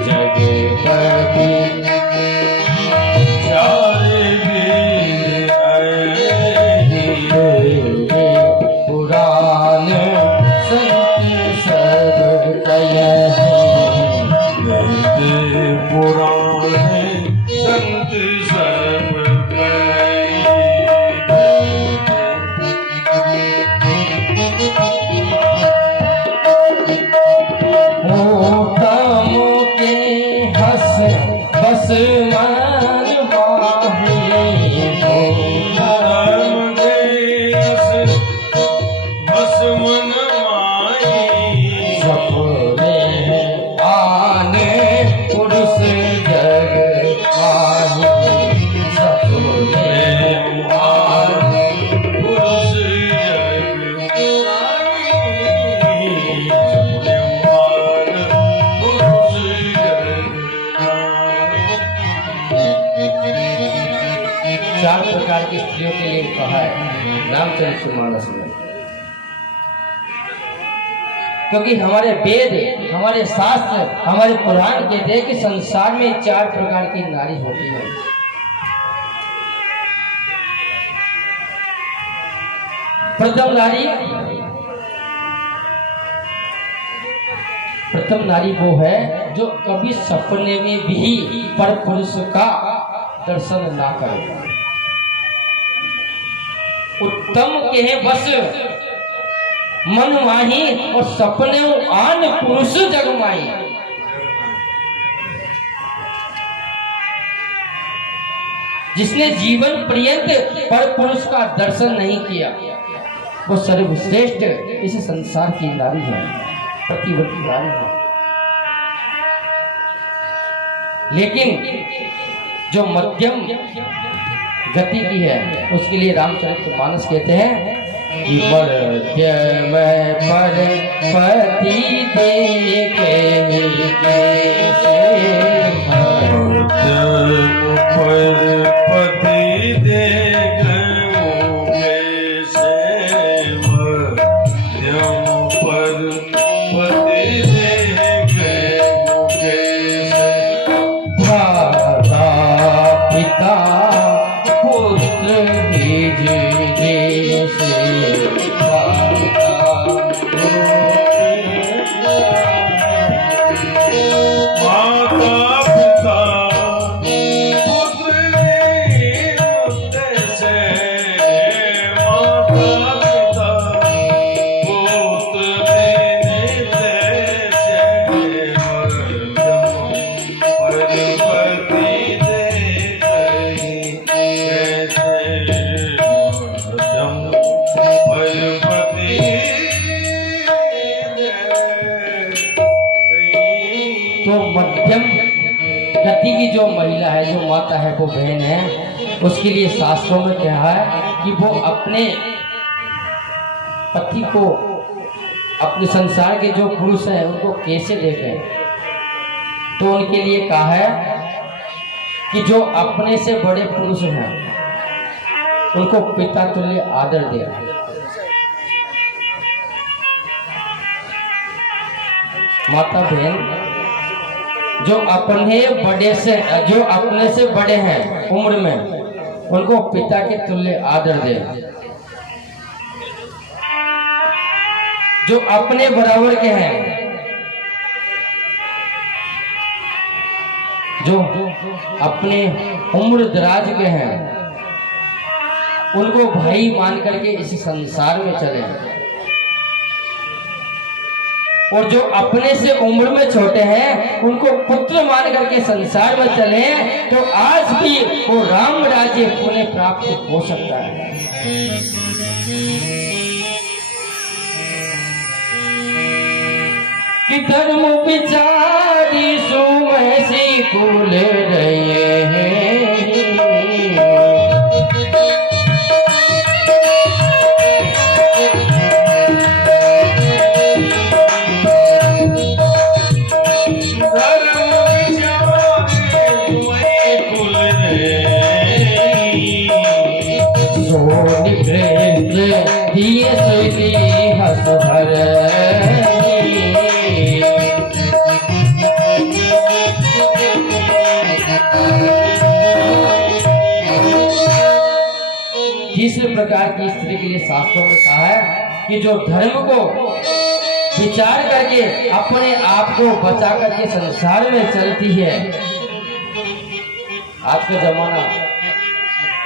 जगपति चारे विधि स्त्रियों के लिए कहा है रामचरितमानस में। क्योंकि हमारे वेद, हमारे शास्त्र, हमारे पुराण कहते हैं कि संसार में 4 प्रकार की नारी होती है। प्रथम नारी वो है जो कभी सपने में भी पर पुरुष का दर्शन ना करे। उत्तम के बस मन माही और सपने आन पुरुष जग माही। जिसने जीवन पर्यंत पर पुरुष का दर्शन नहीं किया वो सर्वश्रेष्ठ इस संसार की नारी है, प्रतिवर्ती नारी है। लेकिन जो मध्यम गति की है उसके लिए रामचरितमानस कहते हैं कि मध्यम पर पति देखे कैसे, मध्यम पर पति देखे कैसे, मध्यम पर पति देखे कैसे, माता पिता पुत्र निज जैसे, तो मध्यम गति की जो महिला है, जो माता है, वो बहन है, उसके लिए शास्त्रों में कहा है कि वो अपने पति को, अपने संसार के जो पुरुष हैं उनको कैसे देखें। तो उनके लिए कहा है कि जो अपने से बड़े पुरुष हैं उनको पिता तुल्य आदर दे। माता बहन जो अपने से बड़े हैं उम्र में उनको पिता के तुल्य आदर दे। जो अपने बराबर के हैं, जो अपने उम्र दराज के हैं, उनको भाई मान करके इस संसार में चले। और जो अपने से उम्र में छोटे हैं उनको पुत्र मान करके संसार में चले, तो आज भी वो राम राज्य पुनः प्राप्त हो सकता है। कि धर्म विचारी सुमसी कुल रहे हैं, दिए सुई हस भर तीसरे प्रकार की स्त्री के लिए शास्त्रों में कहा है कि जो धर्म को विचार करके अपने आप को बचा करके संसार में चलती है। आज का जमाना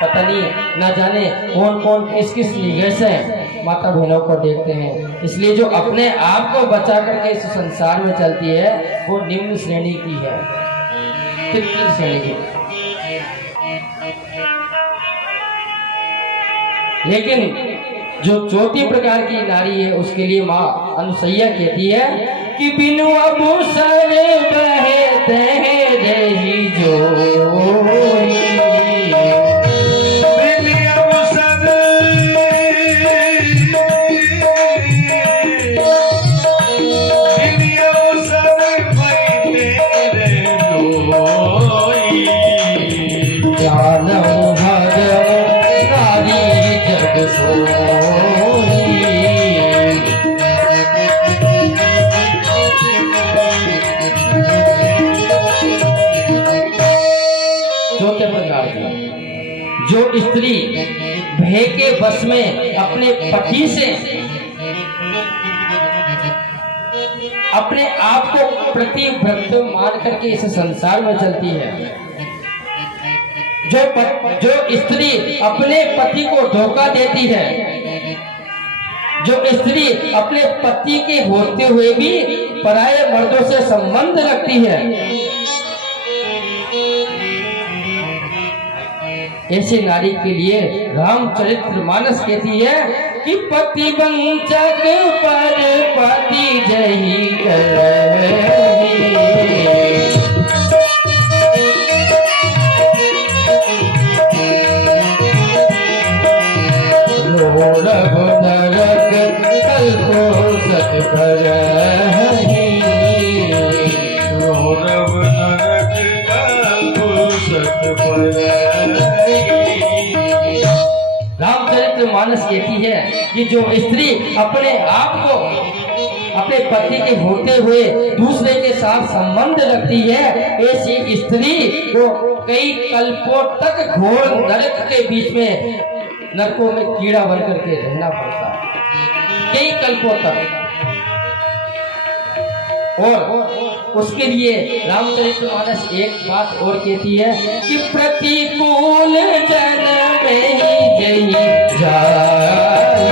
पता नहीं ना जाने कौन कौन किस किस निगाह से माता बहनों को देखते हैं, इसलिए जो अपने आप को बचा करके इस संसार में चलती है वो निम्न श्रेणी की है, तृतीय श्रेणी की। लेकिन जो चौथी प्रकार की नारी है उसके लिए माँ अनुसैया कहती है कि बिनु आभूषण बहते रही जो, चौथे प्रकार की, जो स्त्री भय के वश में अपने पति से अपने आप को प्रतिव्रत मान करके इस संसार में चलती है, जो स्त्री अपने पति को धोखा देती है, जो स्त्री अपने पति के होते हुए भी पराये मर्दों से संबंध रखती है, ऐसी नारी के लिए रामचरितमानस कहती है कि पति वंचक पर पति जही करही, लोरभ नरक कल्पो सत भरहि, लोरभ नरक कल्पो सत भरहि। रामचरितमानस कहती है कि जो स्त्री अपने आप को अपने पति के होते हुए दूसरे के साथ संबंध रखती है, ऐसी स्त्री को कई कल्पों तक घोर नरक के बीच में, नरकों में कीड़ा बन करके रहना पड़ता है कई कल्पों तक। और उसके लिए रामचरितमानस एक बात और कहती है कि प्रतिकूल जन्म ही जही जाई,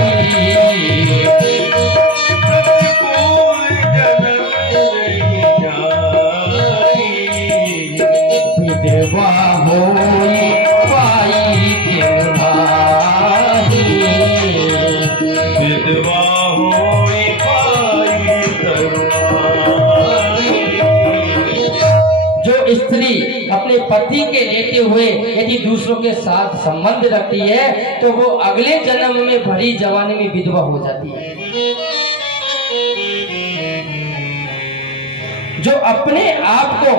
प्रतिकूल जन्म जही जाई, विधवा होई पाई किन भाई, विधवा होई पाई तरुणाई। जो स्त्री अपने पति के रहते हुए यदि दूसरों के साथ संबंध रखती है तो वो अगले जन्म में भरी जवानी में विधवा हो जाती है। जो अपने आप को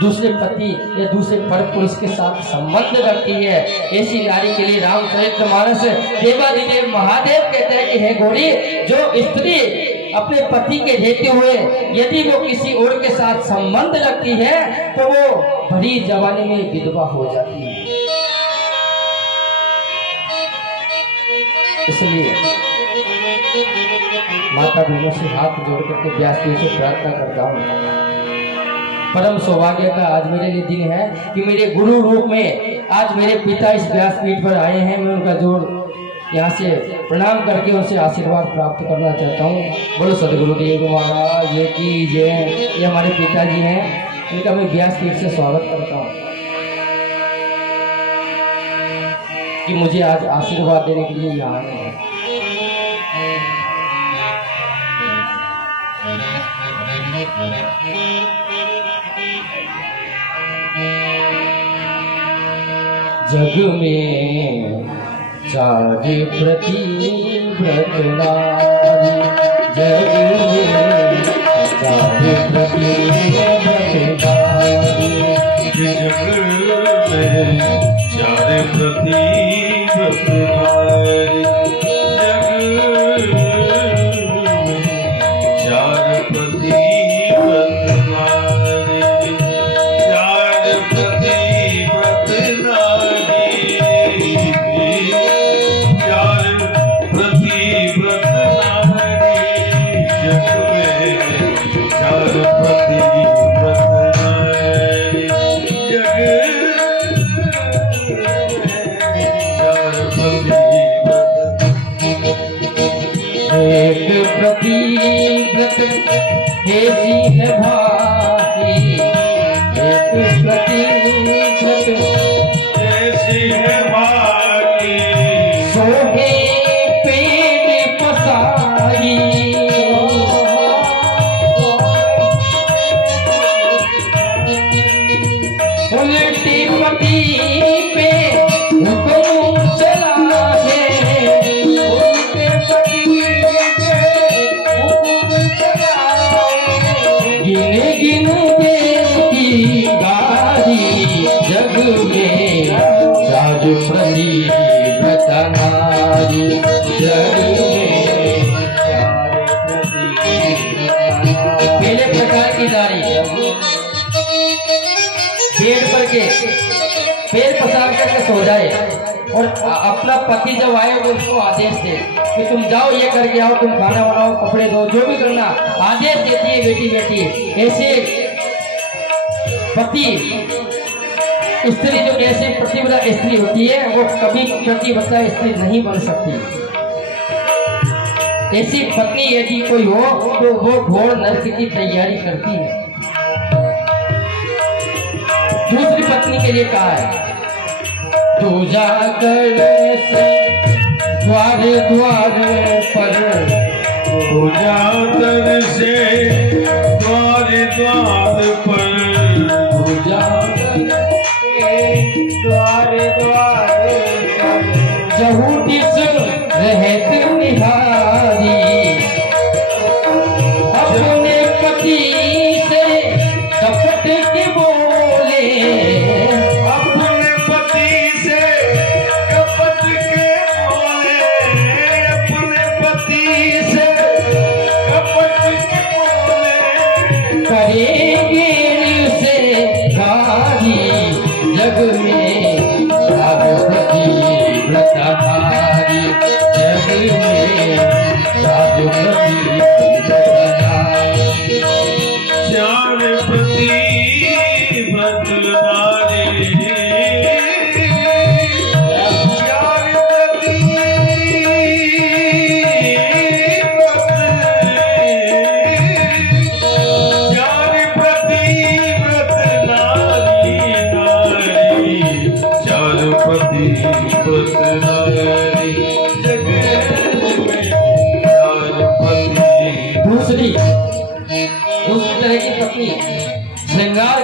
दूसरे पति या दूसरे पर पुरुष के साथ संबंध रखती है, ऐसी नारी के लिए रामचरितमानस देवादिदेव महादेव कहते हैं कि हे गौरी, जो स्त्री अपने पति के रहते हुए यदि वो किसी और के साथ संबंध रखती है तो वो भरी जवानी में विधवा हो जाती है। इसलिए माता बहनों से हाथ जोड़ करके व्यास जी से प्रार्थना करता हूँ, परम सौभाग्य का आज मेरे लिए दिन है कि मेरे गुरु रूप में आज मेरे पिता इस व्यासपीठ पर आए हैं। मैं उनका जोर यहाँ से प्रणाम करके उनसे आशीर्वाद प्राप्त करना चाहता हूँ। बोलो सदगुरुदेव महाराज की जय। ये हमारे पिताजी हैं, इनका मैं व्यासपीठ से स्वागत करता हूँ कि मुझे आज आशीर्वाद देने के लिए यहाँ आए हैं। जग में चारि प्रतिव्रत नारी, जग में चारि प्रतिव्रत नारी, जग में चारि प्रतिव्रत नारी, जग में चारि प्रतिव्रत नारी, चारि प्रतिव्रत नारी, चारि प्रतिव्रत नारी, जग प्रति व्रत नारी जग में पहले प्रकार की नारी पेड़ पर के पैर पसार करके सो जाए और अपना पति जब आए वो उसको आदेश दे कि तुम जाओ ये करके आओ, तुम खाना बनाओ, कपड़े धो, जो भी करना आदेश देती है बेटी बेटी। ऐसे पति स्त्री जो ऐसी प्रतिव्रता स्त्री होती है वो कभी प्रतिव्रता स्त्री नहीं बन सकती। ऐसी पत्नी यदि कोई हो तो वो घोर नरक की तैयारी करती है। दूसरी पत्नी के लिए कहा है, तू जाकर से द्वार द्वार पर, तू जाकर से द्वार द्वार पर, तू जाकर द्वार द्वार पर, जहू दिस रहत निहारी, अपने पति से कपट के बोले, अपने पति से कपट के बोले, अपने पति से कपट के बोले, करेंगे से गारी जग में प्रति व्रत नारी, जग में प्रति व्रत नारी। चार प्रति व्रत नारी, चार प्रति व्रत नारी, चार प्रति व्रत नारी, जग में चार प्रति। दूसरी तरह की पत्नी श्रृंगार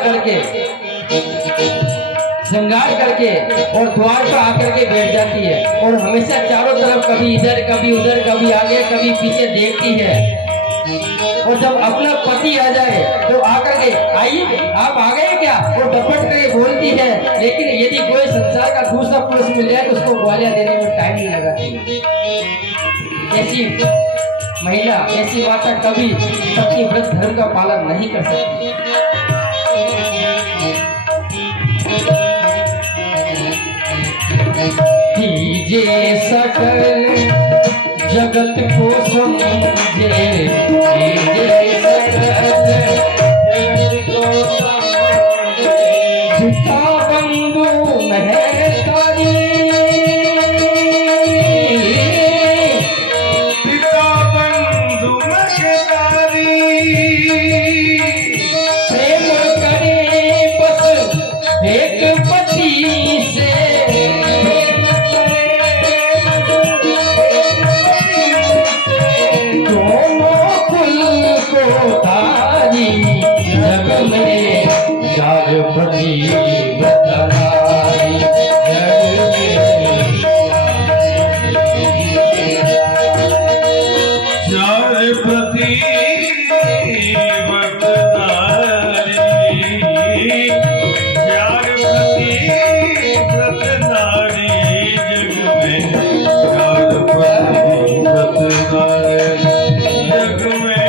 करके और द्वार पर आकर के बैठ जाती है और हमेशा चारों तरफ कभी इधर कभी उधर कभी आगे कभी पीछे देखती है। और जब अपना पति आ जाए तो आकर के आइए आप आ गए क्या, वो डपट करके बोलती है। लेकिन यदि कोई संसार का दूसरा पुरुष मिल जाए तो उसको ग्वालिया देने में टाइम नहीं लगाती। ऐसी महिला, ऐसी माता कभी अपनी व्रत धर्म का पालन नहीं कर सकती। कीजे सकल जगत को समझे, कीजे सकल जगत को समझे, पिता बंधु महतारी, पिता बंधु महतारी, प्रेम करे बस एक पति से, प्रेम करे दोनों कुल को तारी, जग में चार प्रति व्रत नारी, जग में चार प्रति व्रत नारी, चार प्रति व्रत नारी, जग में चार प्रति व्रत नारी, जग में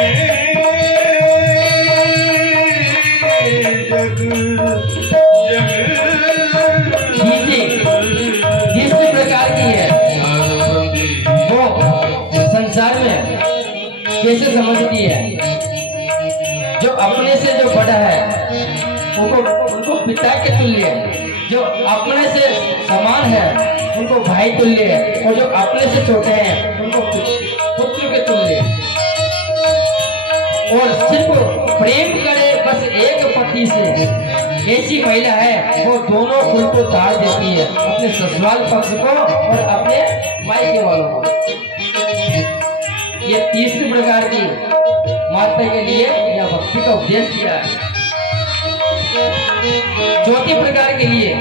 जिस प्रकार की है वो संसार में कैसे समझती है। जो अपने से जो बड़ा है उनको पिता के तुल्य है, जो अपने से समान है उनको भाई तुल्य है, और जो अपने से छोटे हैं उनको पुत्र के तुल्य है। और सिर्फ प्रेम करे बस एक पति से, ऐसी महिला है वो दोनों कुल को ताड़ देती है, अपने ससुराल पक्ष को और अपने मायके वालों को। ये तीसरी प्रकार की माता के लिए यह भक्ति का उपदेश किया है। चौथी प्रकार के लिए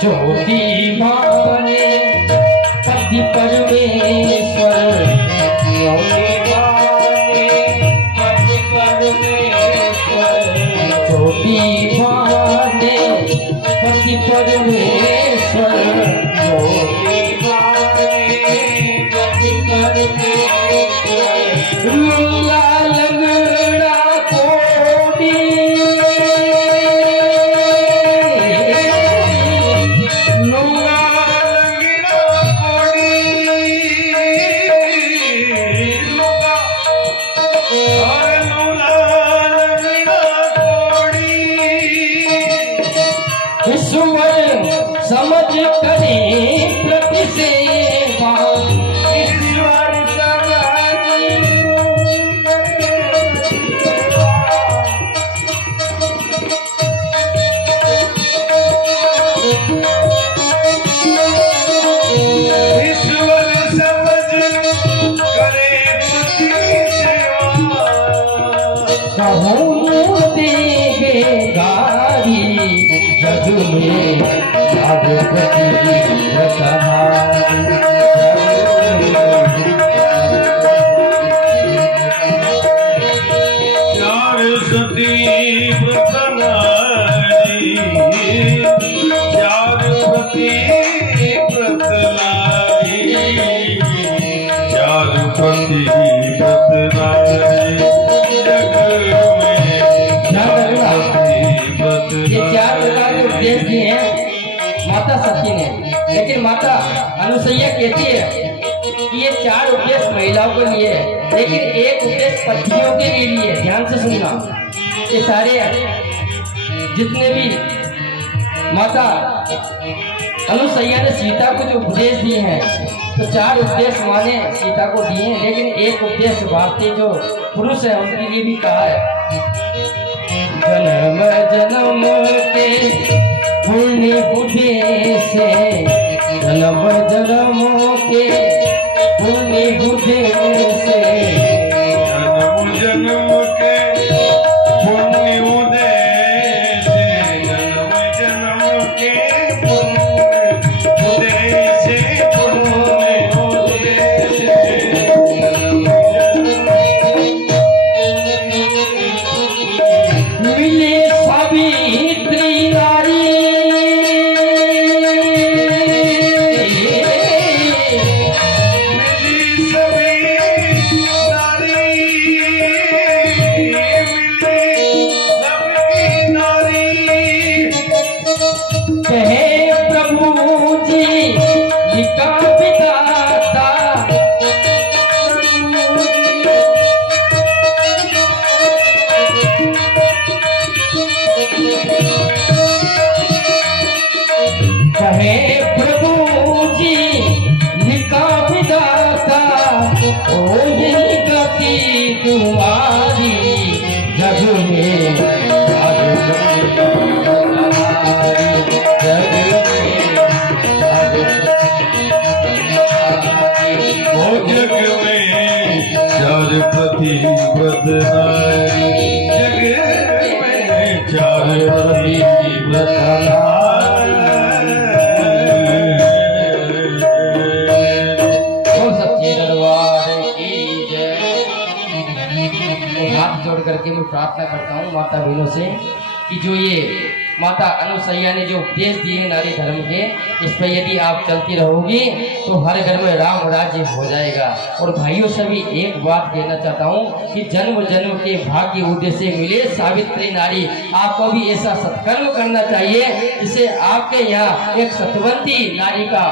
ज्योति माने पति परमेश्वर, ज्योति माने पति परमेश्वर, ज्योति माने पति परमेश्वर, योगेश्वर योगी लूला लंगड़ा कोडी लूला लंगड़ा कोडी लूला और लूला लंगड़ा कोडी ईश्वर समझ करी प्रति सेवा ईश्वर ईश्वर समझ करे पति सेवा कहूँ देगे गारी जग में जागृति चार सती व्रतनारी चार पति व्रतनारी चार पति व्रतनारी जग में ये चार प्रकार के उपदेश दिए हैं माता सती ने, लेकिन माता अनुसैया कहती है कि ये चार उपदेश महिलाओं के लिए है, लेकिन एक उपदेश पतियों के लिए। ध्यान से सुनना, ये सारे जितने भी माता अनुसैया ने सीता को जो उपदेश दिए हैं, तो चार उपदेश माँ ने सीता को दिए हैं, लेकिन एक उपदेश भारतीय जो पुरुष है उनके लिए भी कहा है। जन्म जन्म के पुण्य उद्देश्य से, जन्म जन्म के पुण्य उद्देश्य से, जन्म जन्म के पुण्य उदय से जन्म जन्म के पुण्य उदय से पुण्य उदय से मिले सावित्री नारी मिली सभी नारी मिली सभी नारी कहे प्रभु जी लिखा विधाता, कहे प्रभु जी लिखा विधाता, ओ यही गति तुम्हारी जग में जागृति तुम्हारी, जग में ओ जग में चार पति व्रतनारी जग में चार पति सच्चे दरबार की जय। हाथ जोड़ करके मैं प्रार्थना करता हूँ माता बहनों से कि जो ये माता अनुसैया ने जो उपदेश दिए नारी धर्म के, इस पर यदि आप चलती रहोगी तो हर घर में राम राज्य हो जाएगा। और भाइयों से भी एक बात कहना चाहता हूँ कि जन्म जन्म के भाग्य उदय से मिले सावित्री नारी, आपको भी ऐसा सत्कर्म करना चाहिए जिससे आपके यहाँ एक सतवंती नारी का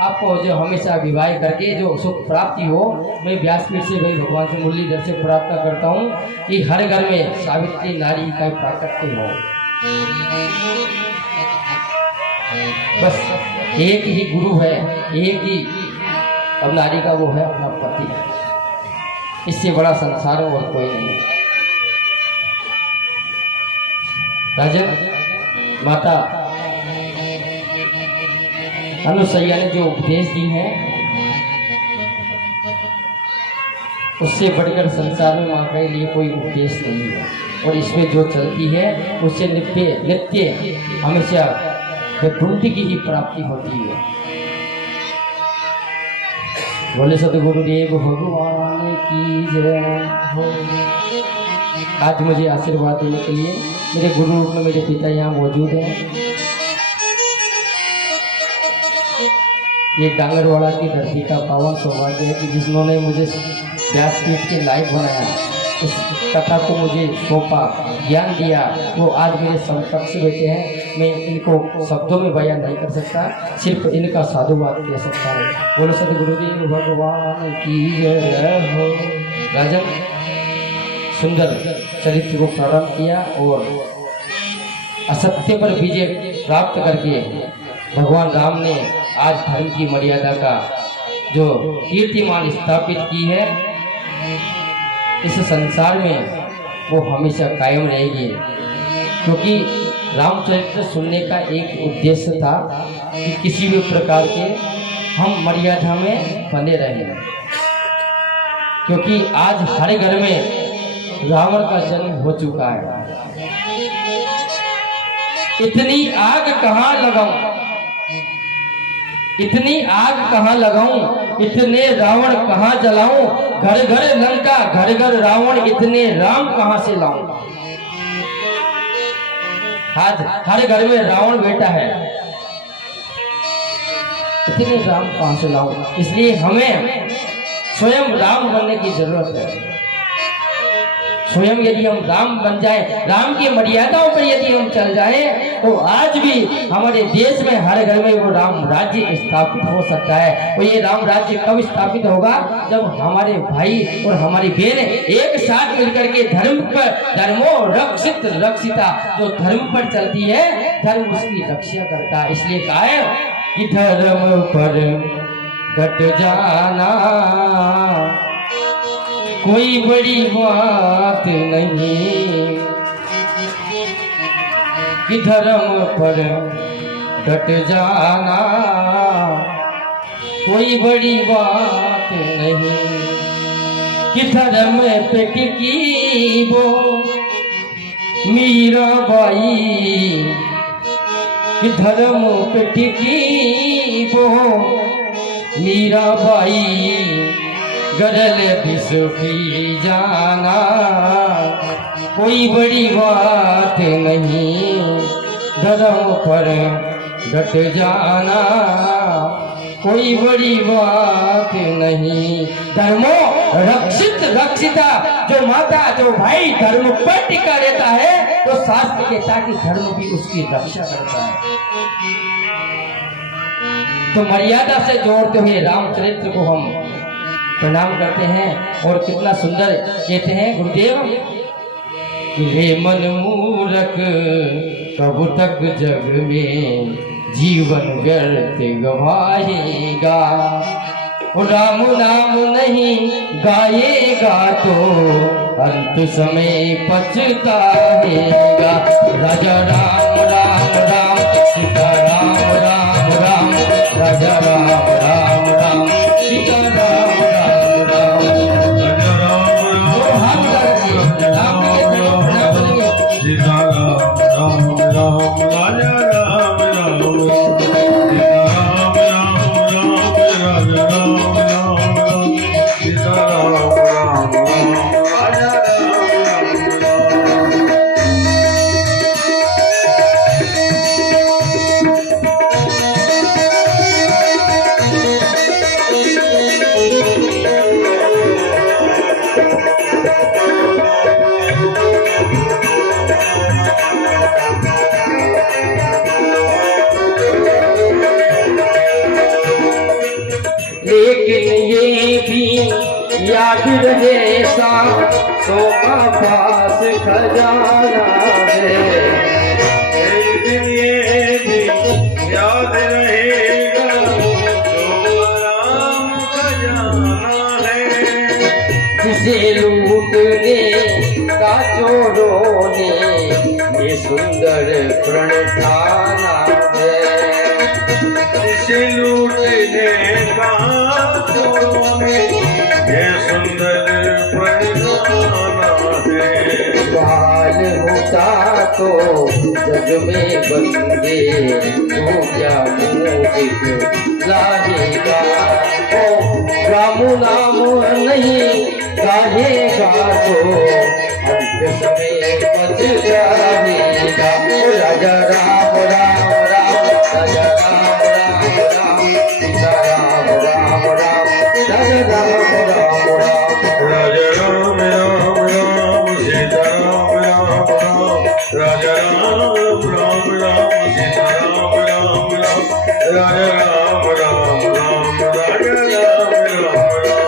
आपको जो हमेशा विवाह करके जो सुख प्राप्ति हो। मैं व्यासपीठ से भाई भगवान से मुरलीधर से प्रार्थना करता हूँ कि हर घर में सावित्री नारी का प्राकट्य हो। बस एक ही गुरु है, एक ही अब नारी का वो है अपना पति, इससे बड़ा संसार और कोई नहीं। राजन माता अनुसैया ने जो उपदेश दी है उससे बढ़कर संसार में माँ के लिए कोई उपदेश नहीं है। और इसमें जो चलती है उससे नित्य हमेशा वैकुंठ की ही प्राप्ति होती है। बोले सतगुरुदेव भगवान की जय हो। आज मुझे आशीर्वाद देने के लिए मेरे गुरु रूप में मेरे पिता यहाँ मौजूद हैं। ये डांगरवाड़ा की धरती का पावन सौभाग्य है कि जिन्होंने मुझे व्यासपीठ के लायक बनाया, इस कथा को मुझे सौंपा, ज्ञान दिया, वो आज मेरे समकक्ष बैठे हैं। मैं इनको शब्दों में बयान नहीं कर सकता, सिर्फ इनका साधुवाद कह सकता हूँ। बोलो सदगुरुदेव भगवान की जय हो। राजन सुंदर चरित्र को प्रारंभ किया और असत्य पर विजय प्राप्त करके भगवान राम ने आज धर्म की मर्यादा का जो कीर्तिमान स्थापित की है, इस संसार में वो हमेशा कायम रहेगी। क्योंकि रामचरित्र सुनने का एक उद्देश्य था कि किसी भी प्रकार के हम मर्यादा में बने रहें। क्योंकि आज हर घर में रावण का जन्म हो चुका है। इतनी आग कहाँ लगाऊं, इतनी आग कहाँ लगाऊं, इतने रावण कहाँ जलाऊं, घर घर लंका घर घर रावण, इतने राम कहाँ से लाऊं। आज हर घर में रावण बेटा है, इतने राम कहाँ से लाऊं। इसलिए हमें स्वयं राम बनने की जरूरत है। स्वयं यदि हम राम बन जाए, राम की मर्यादाओं पर यदि हम चल जाए, तो आज भी हमारे देश में हर घर में वो राम राज्य स्थापित हो सकता है। और ये राम राज्य कब स्थापित होगा, जब हमारे भाई और हमारी बहन एक साथ मिलकर के धर्म पर, धर्मो रक्षित रक्षिता, जो धर्म पर चलती है, धर्म उसकी रक्षा करता है। इसलिए कहा है कि धर्म पर डट जाना कोई बड़ी बात नहीं, कि धर्म पर डट जाना कोई बड़ी बात नहीं, कि धर्म पे टिकी वो मीराबाई, कि धर्म पे टिकी वो मीराबाई, गरल बिसुखी जाना कोई बड़ी बात नहीं, धर्म पर डट जाना कोई बड़ी बात नहीं। धर्मो रक्षित रक्षिता, जो माता जो भाई धर्म पर टिका रहता है, तो शास्त्र कहता है कि धर्म भी उसकी रक्षा करता है। तो मर्यादा से जोड़ते हुए रामचरित्र को हम प्रणाम करते हैं। और कितना सुंदर कहते हैं गुरुदेव कि हे मन मूरख कब तक जग में जीवन व्यर्थ गवाएगा, राम नाम नहीं गाएगा तो अंत समय पछताएगा। राजा राम राम राम, सीता राम राम राम, राजा राम राम राम, सीता राम राम राम, राजा राम राम राम, सीता राम राम राम, राजा राम राम, सीता राम राम राम, राजा राम राम राम, सीता राम राम राम, राजा राम राम राम। लेकिन ये भी याद रहे सो का पास खजाना है, लेकिन ये भी याद रहेगा सो राम खजाना है। जिसे लूटने का चोरों ने ये सुंदर प्रण ठाना है, जिसे लूटने का चोरों ने ये सुंदर प्रण ठाना है। बाल होता तो जग में बंदे तो क्या मुझे लाएगा, ओ राम नाम नहीं गाएगा तो अंत समय पछ जाएगा। राजा राम राम राम, राजा राम राम राम, राजा राम राम राम राजा राम राम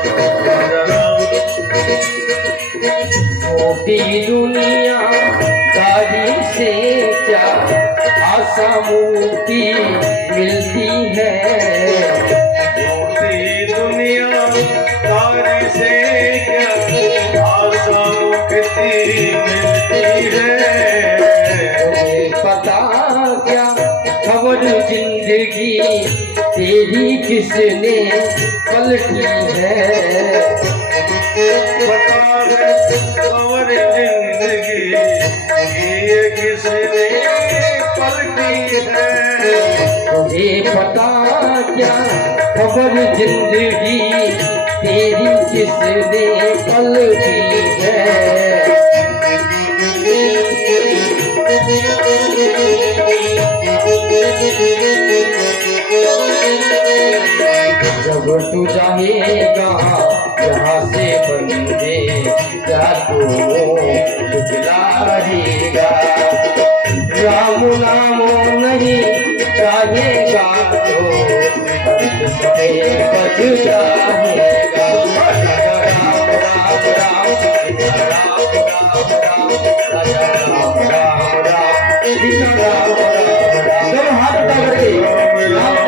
राजा राम। मोटी दुनिया दादी से क्या आशा मुक्ति मिलती है। मोटी दुनिया तारी से क्या आशा मुक्ति मिलती है। तुम्हें पता क्या खबर जिंदगी तेरी किसने पलटी है। बता है हमारी जिंदगी ये किसने पलटी है। तुझे पता क्या खबर जिंदगी तेरी किसने पलटी है। जब तू चाहेगा यहाँ से बंदे क्या तू दिलाएगा। राम नाम नहीं चाहेगा तो अंत समय बच जाएगा। राम राम राम राम राम राम राम सीता राम राम राम। दोनों हाथ उठा करके राम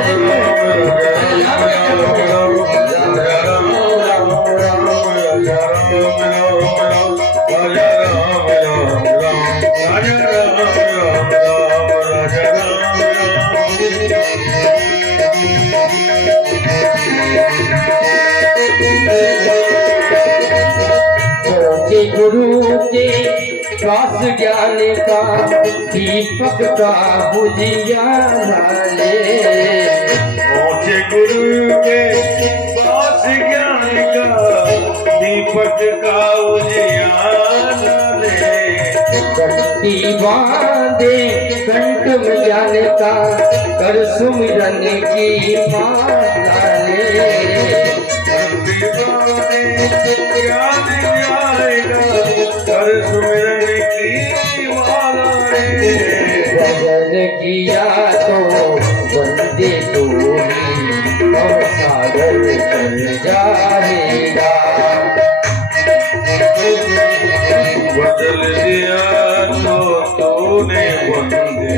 गुरु के श्वास ज्ञान का दीपक का बुझियाना ले। पहुँचे गुरु के पास ज्ञान का दीपक का उजियारा ले। कंठी बांधे कंठ में ज्ञान का कर सुमिरन की माला ले। ज्ञान जाएगा कर सुमिरन की माला रे। भजन किया तो बंदे तो और सागर चल जाएगा। बदल दिया तो तूने बंदे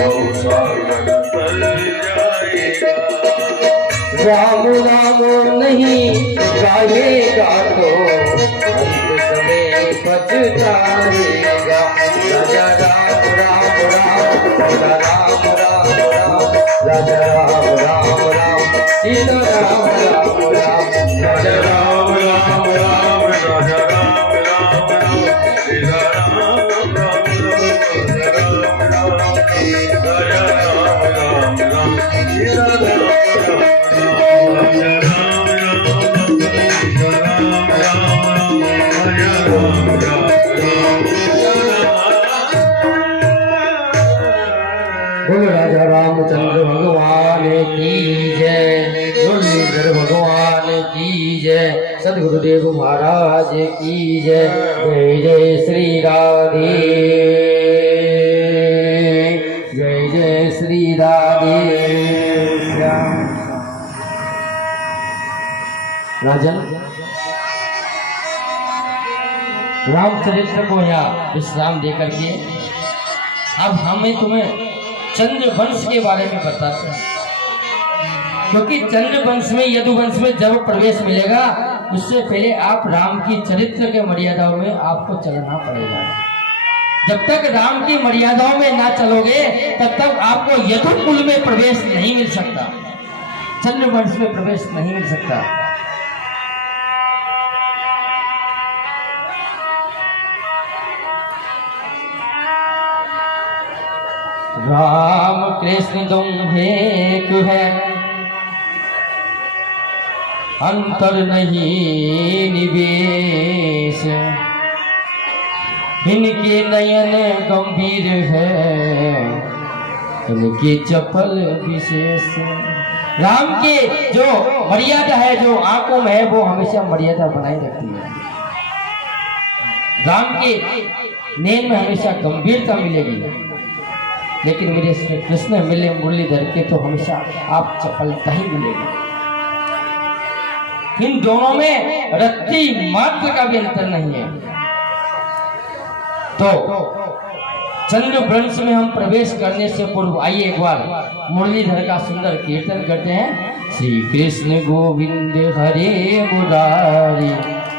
और सागर चल जाएगा। राम राम नहीं गाएगा तो अंत समय पछताएगा। राजा राम राम राम राजा राम राम राम राजा राम राम राम सीता राम राम राम राजा राम राम राम राजा राम राम राम सीता राम राम राम राजा राम राम राम सीता राम बोलो राजा रामचंद्र भगवान की जय। मुरलीधर भगवान की जय। सदगुरुदेव महाराज की जय। जय जय श्री राधे जय जय श्री राधे श्याम। राजन रामचरित्र को यहाँ विश्राम देकर के अब हमें तुम्हें चंद्रवंश के बारे में बताते हैं। क्योंकि चंद्रवंश में यदुवंश में जब प्रवेश मिलेगा उससे पहले आप राम की चरित्र के मर्यादाओं में आपको चलना पड़ेगा। जब तक राम की मर्यादाओं में ना चलोगे तब तक आपको यदुकुल में प्रवेश नहीं मिल सकता, चंद्रवंश में प्रवेश नहीं मिल सकता। राम कृष्ण तुम एक है, अंतर नहीं निवेश, इनके नयन गंभीर है, इनके चपल विशेष। राम के जो मर्यादा है, जो आंखों में है, वो हमेशा मर्यादा बनाए रखती है। राम के नैन में हमेशा गंभीरता मिलेगी। लेकिन मेरे श्री कृष्ण मिले मुरलीधर के तो हमेशा आप चपलता ही मिलेगी। इन दोनों में रत्ती मात्र का भी अंतर नहीं है। तो चंद्र वंश में हम प्रवेश करने से पूर्व आइए एक बार मुरलीधर का सुंदर कीर्तन करते हैं। श्री कृष्ण गोविंद हरे मुरारी,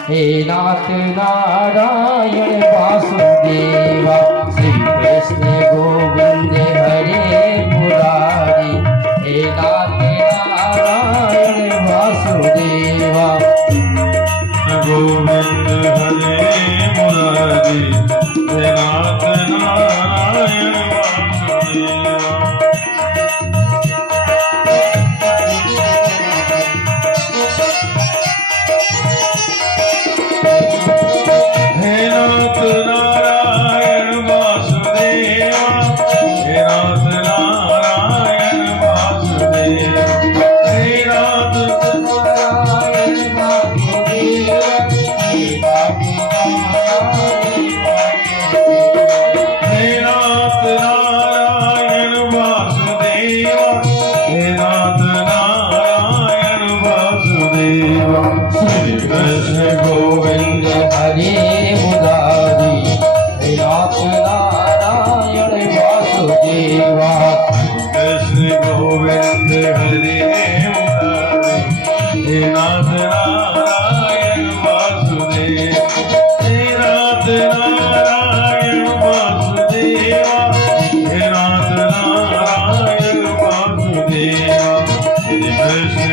हे नाथ नारायण वासुदेवा। श्री कृष्ण गोविंद हरे मुरारी, हे नाथ नारायण वासुदेवा। गोविंद हरे मुरारी, हे नाथ नारायण वासुदेवा। हे नाथ नारायण वासुदेवा, हे नाथ नारायण वासुदेवा। हे नाथ नारायण वासुदेवा, हे नाथ हे नाथ नारायण वासुदेवा, हे नाथ नारायण वासुदेवा। श्री कृष्ण गोविंद हरे मुरारी, हे नाथ नारायण वासुदेवा। कृष्ण गोविंद हरे मुरारी, हे नाथ नारायण वासुदेवा। हे नाथ नारायण वासुदेवा, हे नाथ नारायण वासुदेवा। श्री कृष्ण